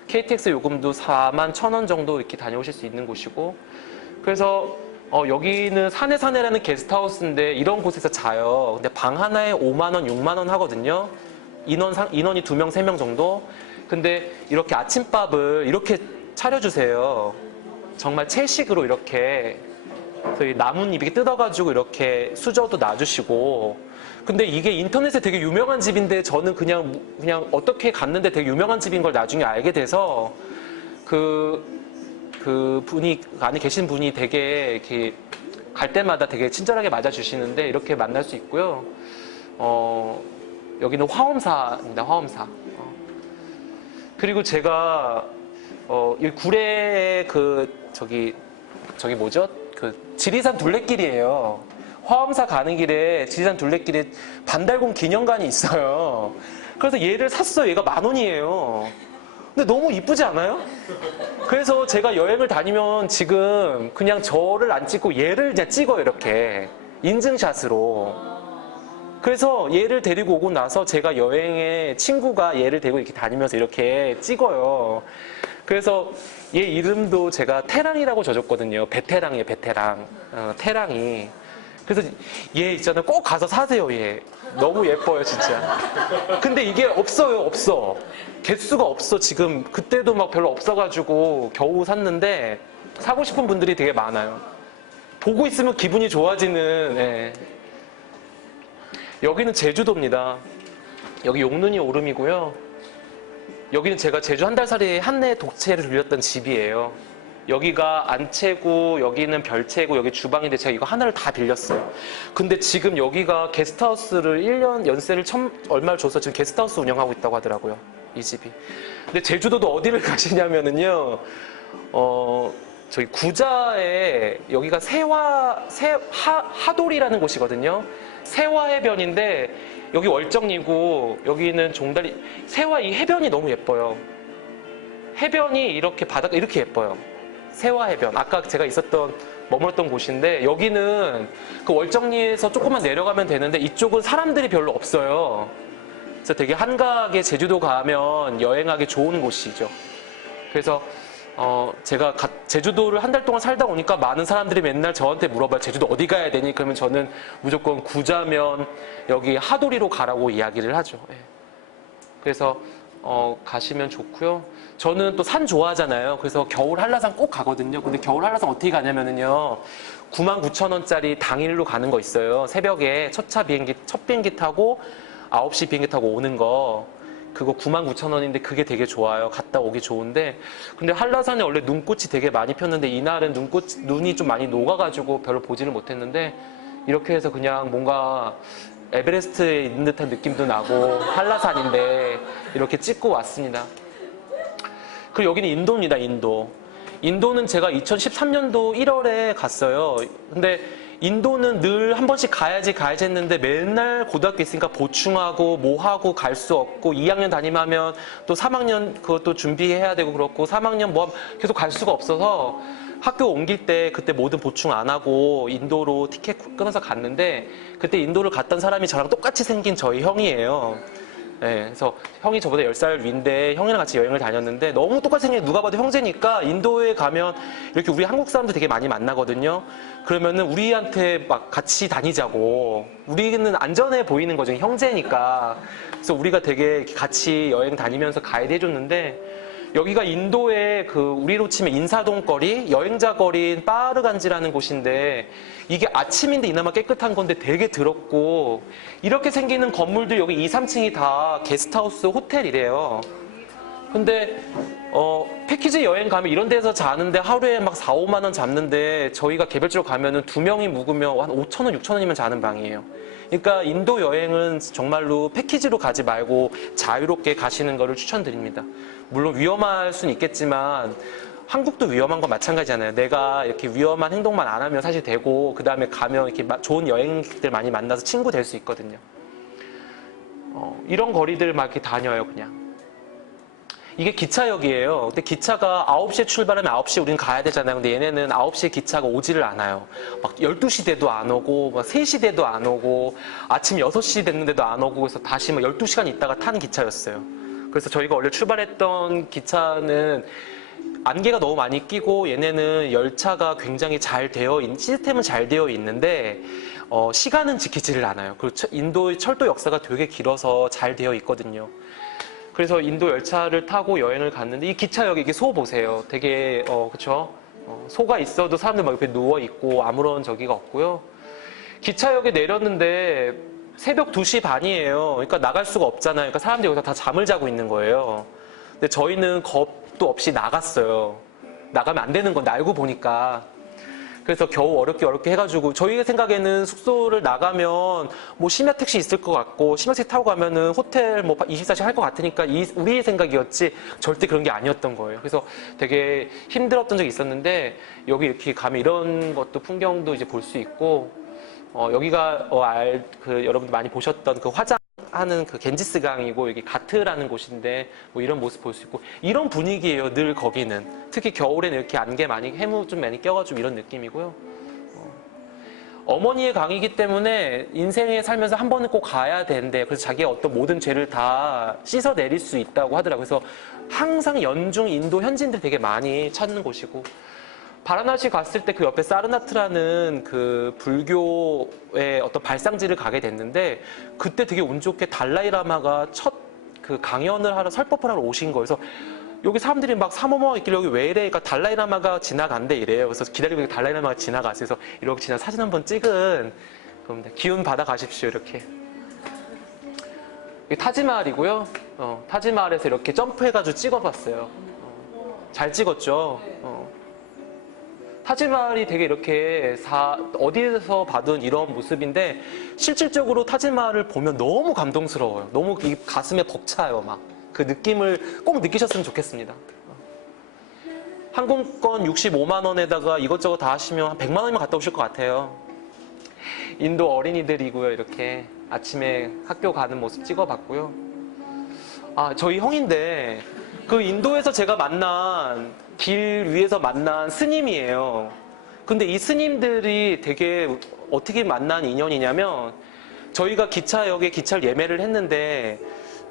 KTX 요금도 41,000원 정도 이렇게 다녀오실 수 있는 곳이고, 그래서 여기는 사내라는 게스트하우스인데 이런 곳에서 자요. 근데 방 하나에 5만 원, 6만 원 하거든요. 인원이 2명, 3명 정도. 근데 이렇게 아침밥을 이렇게 차려주세요. 정말 채식으로 이렇게 저희 나뭇잎 이렇게 뜯어가지고 이렇게 수저도 놔주시고. 근데 이게 인터넷에 되게 유명한 집인데 저는 그냥 어떻게 갔는데 되게 유명한 집인 걸 나중에 알게 돼서 그 분이, 안에 계신 분이 되게 이렇게 갈 때마다 되게 친절하게 맞아주시는데 이렇게 만날 수 있고요. 여기는 화엄사입니다, 화엄사. 그리고 제가, 이 구례에 저기 뭐죠? 지리산 둘레길이에요. 화엄사 가는 길에 지리산 둘레길에 반달곰 기념관이 있어요. 그래서 얘를 샀어요. 얘가 10,000원이에요. 근데 너무 이쁘지 않아요? 그래서 제가 여행을 다니면 지금 그냥 저를 안 찍고 얘를 그냥 찍어요, 이렇게. 인증샷으로. 그래서 얘를 데리고 오고 나서 제가 여행에 친구가 얘를 데리고 이렇게 다니면서 이렇게 찍어요. 그래서 얘 이름도 제가 태랑이라고 져줬거든요. 베테랑이에요, 베테랑. 태랑이. 그래서 얘 있잖아요. 꼭 가서 사세요, 얘. 너무 예뻐요, 진짜. 근데 이게 없어요, 없어. 개수가 없어, 지금. 그때도 막 별로 없어가지고 겨우 샀는데 사고 싶은 분들이 되게 많아요. 보고 있으면 기분이 좋아지는, 예. 여기는 제주도입니다. 여기 용눈이 오름이고요. 여기는 제가 제주 한 달 살이 한내 독채를 들렸던 집이에요. 여기가 안채고 여기는 별채고 여기 주방인데 제가 이거 하나를 다 빌렸어요. 근데 지금 여기가 게스트하우스를 1년 연세를 얼마를 줘서 지금 게스트하우스 운영하고 있다고 하더라고요. 이 집이. 근데 제주도도 어디를 가시냐면은요. 저기 구자에 여기가 하돌이라는 곳이거든요. 세화해변인데 여기 월정리고 여기는 종다리. 세화 이 해변이 너무 예뻐요. 해변이 이렇게 바닷가 이렇게 예뻐요. 세화해변. 아까 제가 머물렀던 곳인데 여기는 그 월정리에서 조금만 내려가면 되는데 이쪽은 사람들이 별로 없어요. 그래서 되게 한가하게 제주도 가면 여행하기 좋은 곳이죠. 그래서 제가 제주도를 한 달 동안 살다 오니까 많은 사람들이 맨날 저한테 물어봐요. 제주도 어디 가야 되니? 그러면 저는 무조건 구자면 여기 하도리로 가라고 이야기를 하죠. 예. 그래서 가시면 좋고요. 저는 또 산 좋아하잖아요. 그래서 겨울 한라산 꼭 가거든요. 근데 겨울 한라산 어떻게 가냐면은요. 99,000원짜리 당일로 가는 거 있어요. 새벽에 첫 비행기 타고 9시 비행기 타고 오는 거. 그거 99,000원인데 그게 되게 좋아요. 갔다 오기 좋은데. 근데 한라산에 원래 눈꽃이 되게 많이 폈는데 이날은 눈이 좀 많이 녹아가지고 별로 보지를 못했는데 이렇게 해서 그냥 뭔가 에베레스트에 있는 듯한 느낌도 나고 한라산인데 이렇게 찍고 왔습니다. 그리고 여기는 인도입니다. 인도는 제가 2013년도 1월에 갔어요. 근데 인도는 늘 한 번씩 가야지 했는데 맨날 고등학교 있으니까 보충하고 뭐하고 갈 수 없고 2학년 담임하면 또 3학년 그것도 준비해야 되고 그렇고 3학년 계속 갈 수가 없어서 학교 옮길 때 그때 모든 보충 안 하고 인도로 티켓 끊어서 갔는데 그때 인도를 갔던 사람이 저랑 똑같이 생긴 저희 형이에요. 네, 그래서 형이 저보다 10살 위인데 형이랑 같이 여행을 다녔는데 너무 똑같이 생긴 누가 봐도 형제니까 인도에 가면 이렇게 우리 한국 사람들 되게 많이 만나거든요. 그러면은 우리한테 막 같이 다니자고. 우리는 안전해 보이는 거죠. 형제니까. 그래서 우리가 되게 같이 여행 다니면서 가이드 해줬는데 여기가 인도의 우리로 치면 인사동 거리, 여행자 거리인 빠르간지라는 곳인데 이게 아침인데 이나마 깨끗한 건데 되게 더럽고 이렇게 생기는 건물들 여기 2, 3층이 다 게스트하우스 호텔이래요. 근데 패키지 여행 가면 이런 데서 자는데 하루에 막 4, 5만 원 잡는데 저희가 개별적으로 가면은 2명이 묵으면 한 5,000원, 6,000원이면 자는 방이에요. 그러니까 인도 여행은 정말로 패키지로 가지 말고 자유롭게 가시는 거를 추천드립니다. 물론 위험할 수는 있겠지만 한국도 위험한 건 마찬가지잖아요. 내가 이렇게 위험한 행동만 안 하면 사실 되고 그 다음에 가면 이렇게 좋은 여행객들 많이 만나서 친구 될 수 있거든요. 이런 거리들 막 이렇게 다녀요, 그냥. 이게 기차역이에요. 근데 기차가 9시에 출발하면 9시에 우리는 가야 되잖아요. 근데 얘네는 9시에 기차가 오지를 않아요. 막 12시 돼도 안 오고, 막 3시 돼도 안 오고, 아침 6시 됐는데도 안 오고, 그래서 다시 막 12시간 있다가 타는 기차였어요. 그래서 저희가 원래 출발했던 기차는 안개가 너무 많이 끼고 얘네는 열차가 굉장히 잘 되어 시스템은 잘 되어 있는데 시간은 지키지를 않아요. 그리고 인도의 철도 역사가 되게 길어서 잘 되어 있거든요. 그래서 인도 열차를 타고 여행을 갔는데 이 기차역에 이게 소 보세요. 되게 그쵸? 소가 있어도 사람들 막 옆에 누워 있고 아무런 저기가 없고요. 기차역에 내렸는데 새벽 2시 반이에요. 그러니까 나갈 수가 없잖아요. 그러니까 사람들이 여기서 다 잠을 자고 있는 거예요. 근데 저희는 겁도 없이 나갔어요. 나가면 안 되는 건데 알고 보니까. 그래서 겨우 어렵게 해가지고 저희 생각에는 숙소를 나가면 뭐 심야 택시 있을 것 같고 심야 택시 타고 가면은 호텔 뭐 24시간 할 것 같으니까 우리의 생각이었지 절대 그런 게 아니었던 거예요. 그래서 되게 힘들었던 적이 있었는데 여기 이렇게 가면 이런 것도 풍경도 이제 볼 수 있고 여기가 여러분들 많이 보셨던 그 화장하는 그 겐지스강이고 여기 가트라는 곳인데 뭐 이런 모습 볼 수 있고 이런 분위기예요. 늘 거기는 특히 겨울에는 이렇게 안개 많이 해무 좀 많이 껴가지고 이런 느낌이고요. 어머니의 강이기 때문에 인생에 살면서 한 번은 꼭 가야 되는데 그래서 자기의 어떤 모든 죄를 다 씻어내릴 수 있다고 하더라고요. 그래서 항상 연중 인도 현지인들 되게 많이 찾는 곳이고 바라나시 갔을 때 그 옆에 사르나트라는 그 불교의 어떤 발상지를 가게 됐는데 그때 되게 운 좋게 달라이라마가 첫 그 강연을 하러 설법을 하러 오신 거예요. 그래서 여기 사람들이 막 사모모 있길래 여기 왜 이래? 그러니까 달라이라마가 지나간대 이래요. 그래서 기다리고 달라이라마가 지나갔어요. 그래서 이렇게 지나 사진 한번 찍은 겁니다. 기운 받아 가십시오. 이렇게. 이게 타지마할이고요. 타지마할에서 이렇게 점프해가지고 찍어봤어요. 잘 찍었죠. 타지마할이 되게 이렇게 어디에서 봐도 이런 모습인데 실질적으로 타지마할을 보면 너무 감동스러워요. 너무 이 가슴에 벅차요. 막 그 느낌을 꼭 느끼셨으면 좋겠습니다. 항공권 65만 원에다가 이것저것 다 하시면 한 100만 원이면 갔다 오실 것 같아요. 인도 어린이들이고요. 이렇게 아침에 학교 가는 모습 찍어봤고요. 저희 형인데 그 인도에서 제가 길 위에서 만난 스님이에요. 근데 이 스님들이 되게 어떻게 만난 인연이냐면 저희가 기차역에 기차를 예매를 했는데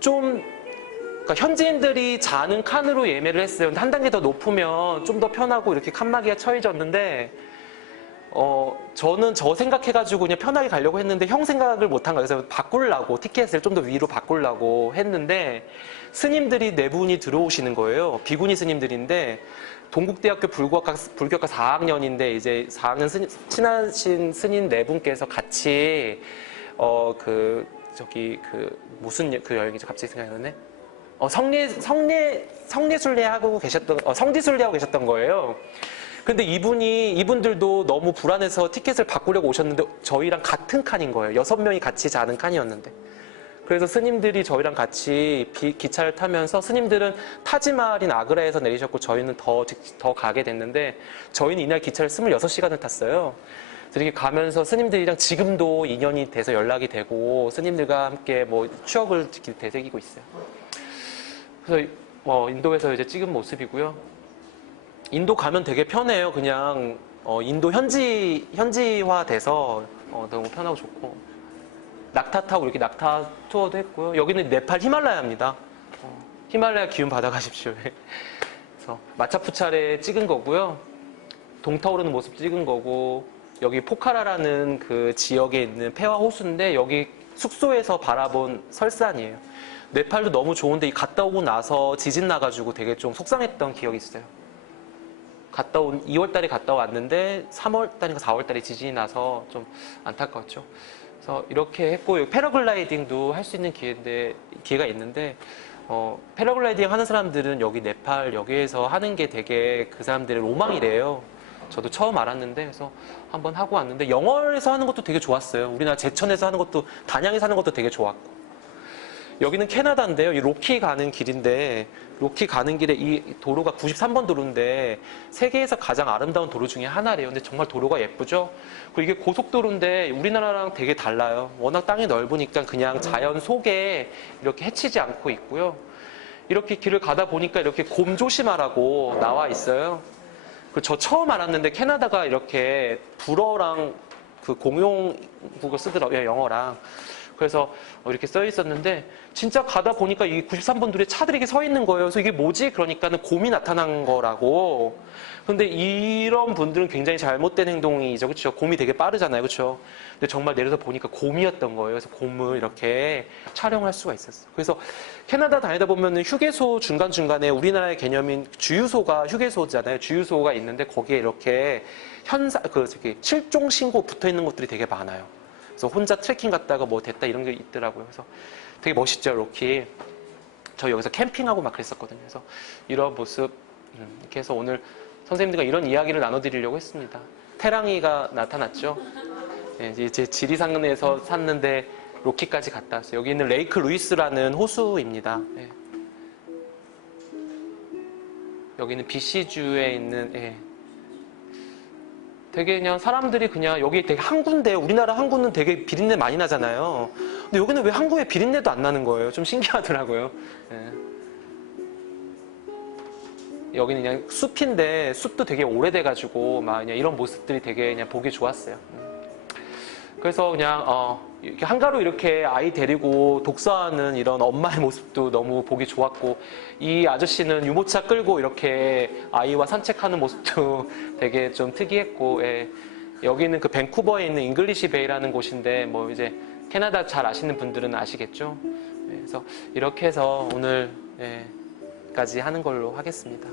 그러니까 현지인들이 자는 칸으로 예매를 했어요. 근데 한 단계 더 높으면 좀 더 편하고 이렇게 칸막이가 처해졌는데 저는 저 생각해가지고 그냥 편하게 가려고 했는데 형 생각을 못한 거예요. 그래서 바꾸려고 티켓을 좀 더 위로 바꾸려고 했는데 스님들이 4분이 들어오시는 거예요. 비구니 스님들인데 동국대학교 불교학과 4학년인데 이제 4학년 친하신 스님 4분께서 같이 무슨 그 여행이죠? 갑자기 생각이 나네. 성례순례하고 성지순례하고 계셨던 거예요. 근데 이분들도 너무 불안해서 티켓을 바꾸려고 오셨는데 저희랑 같은 칸인 거예요. 6명이 같이 자는 칸이었는데. 그래서 스님들이 저희랑 같이 기차를 타면서 스님들은 타지마할인 아그라에서 내리셨고 저희는 더 가게 됐는데 저희는 이날 기차를 26시간을 탔어요. 그래서 이렇게 가면서 스님들이랑 지금도 인연이 돼서 연락이 되고 스님들과 함께 뭐 추억을 되새기고 있어요. 그래서 인도에서 이제 찍은 모습이고요. 인도 가면 되게 편해요. 그냥 인도 현지화 돼서 너무 편하고 좋고 낙타 타고 이렇게 낙타 투어도 했고요. 여기는 네팔 히말라야입니다. 히말라야 기운 받아 가십시오. 그래서 마차푸차레 찍은 거고요. 동타오르는 모습 찍은 거고 여기 포카라라는 그 지역에 있는 폐화 호수인데 여기 숙소에서 바라본 설산이에요. 네팔도 너무 좋은데 갔다 오고 나서 지진 나가지고 되게 좀 속상했던 기억이 있어요. 2월 달에 갔다 왔는데 3월 달인가 4월 달에 지진이 나서 좀 안타까웠죠. 그래서 이렇게 했고 패러글라이딩도 할 수 있는 기회가 있는데 패러글라이딩 하는 사람들은 여기 네팔 여기에서 하는 게 되게 그 사람들의 로망이래요. 저도 처음 알았는데 그래서 한번 하고 왔는데 영월에서 하는 것도 되게 좋았어요. 우리나라 제천에서 하는 것도 단양에서 하는 것도 되게 좋았고 여기는 캐나다인데요. 이 로키 가는 길인데 로키 가는 길에 이 도로가 93번 도로인데 세계에서 가장 아름다운 도로 중에 하나래요. 근데 정말 도로가 예쁘죠? 그리고 이게 고속도로인데 우리나라랑 되게 달라요. 워낙 땅이 넓으니까 그냥 자연 속에 이렇게 헤치지 않고 있고요. 이렇게 길을 가다 보니까 이렇게 곰 조심하라고 나와 있어요. 저 처음 알았는데 캐나다가 이렇게 불어랑 그 공용국어 쓰더라고요. 영어랑. 그래서 이렇게 써 있었는데 진짜 가다 보니까 이 93번 둘에 차들이 이렇게 서 있는 거예요. 그래서 이게 뭐지? 그러니까는 곰이 나타난 거라고. 근데 이런 분들은 굉장히 잘못된 행동이죠. 그렇죠? 곰이 되게 빠르잖아요. 그렇죠? 근데 정말 내려서 보니까 곰이었던 거예요. 그래서 곰을 이렇게 촬영할 수가 있었어요. 그래서 캐나다 다니다 보면은 휴게소 중간중간에 우리나라의 개념인 주유소가 휴게소잖아요. 주유소가 있는데 거기에 이렇게 실종 신고 붙어 있는 것들이 되게 많아요. 그래서 혼자 트레킹 갔다가 뭐 됐다 이런 게 있더라고요. 그래서 되게 멋있죠, 로키. 저 여기서 캠핑하고 막 그랬었거든요. 그래서 이런 모습 이렇게 해서 오늘 선생님들과 이런 이야기를 나눠드리려고 했습니다. 태랑이가 나타났죠. 네, 이제 지리산에서 샀는데 로키까지 갔다 왔어요. 여기 있는 레이크 루이스라는 호수입니다. 네. 여기는 BC주에 있는 되게 그냥 사람들이 그냥 여기 되게 항구인데 우리나라 항구는 되게 비린내 많이 나잖아요. 근데 여기는 왜 항구에 비린내도 안 나는 거예요? 좀 신기하더라고요. 네. 여기는 그냥 숲인데 숲도 되게 오래돼가지고 막 그냥 이런 모습들이 되게 그냥 보기 좋았어요. 그래서 그냥 이렇게 한가로 이렇게 아이 데리고 독서하는 이런 엄마의 모습도 너무 보기 좋았고 이 아저씨는 유모차 끌고 이렇게 아이와 산책하는 모습도 되게 좀 특이했고 여기는 그 밴쿠버에 있는 잉글리시 베이라는 곳인데 뭐 이제 캐나다 잘 아시는 분들은 아시겠죠. 그래서 이렇게 해서 오늘까지 하는 걸로 하겠습니다.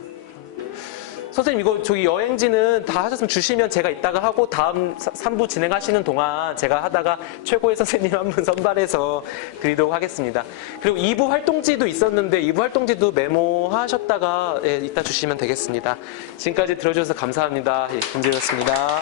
선생님 이거 저기 여행지는 다 하셨으면 주시면 제가 이따가 하고 다음 3부 진행하시는 동안 제가 하다가 최고의 선생님 한 분 선발해서 드리도록 하겠습니다. 그리고 2부 활동지도 있었는데 2부 활동지도 메모하셨다가 이따 주시면 되겠습니다. 지금까지 들어주셔서 감사합니다. 김재였습니다.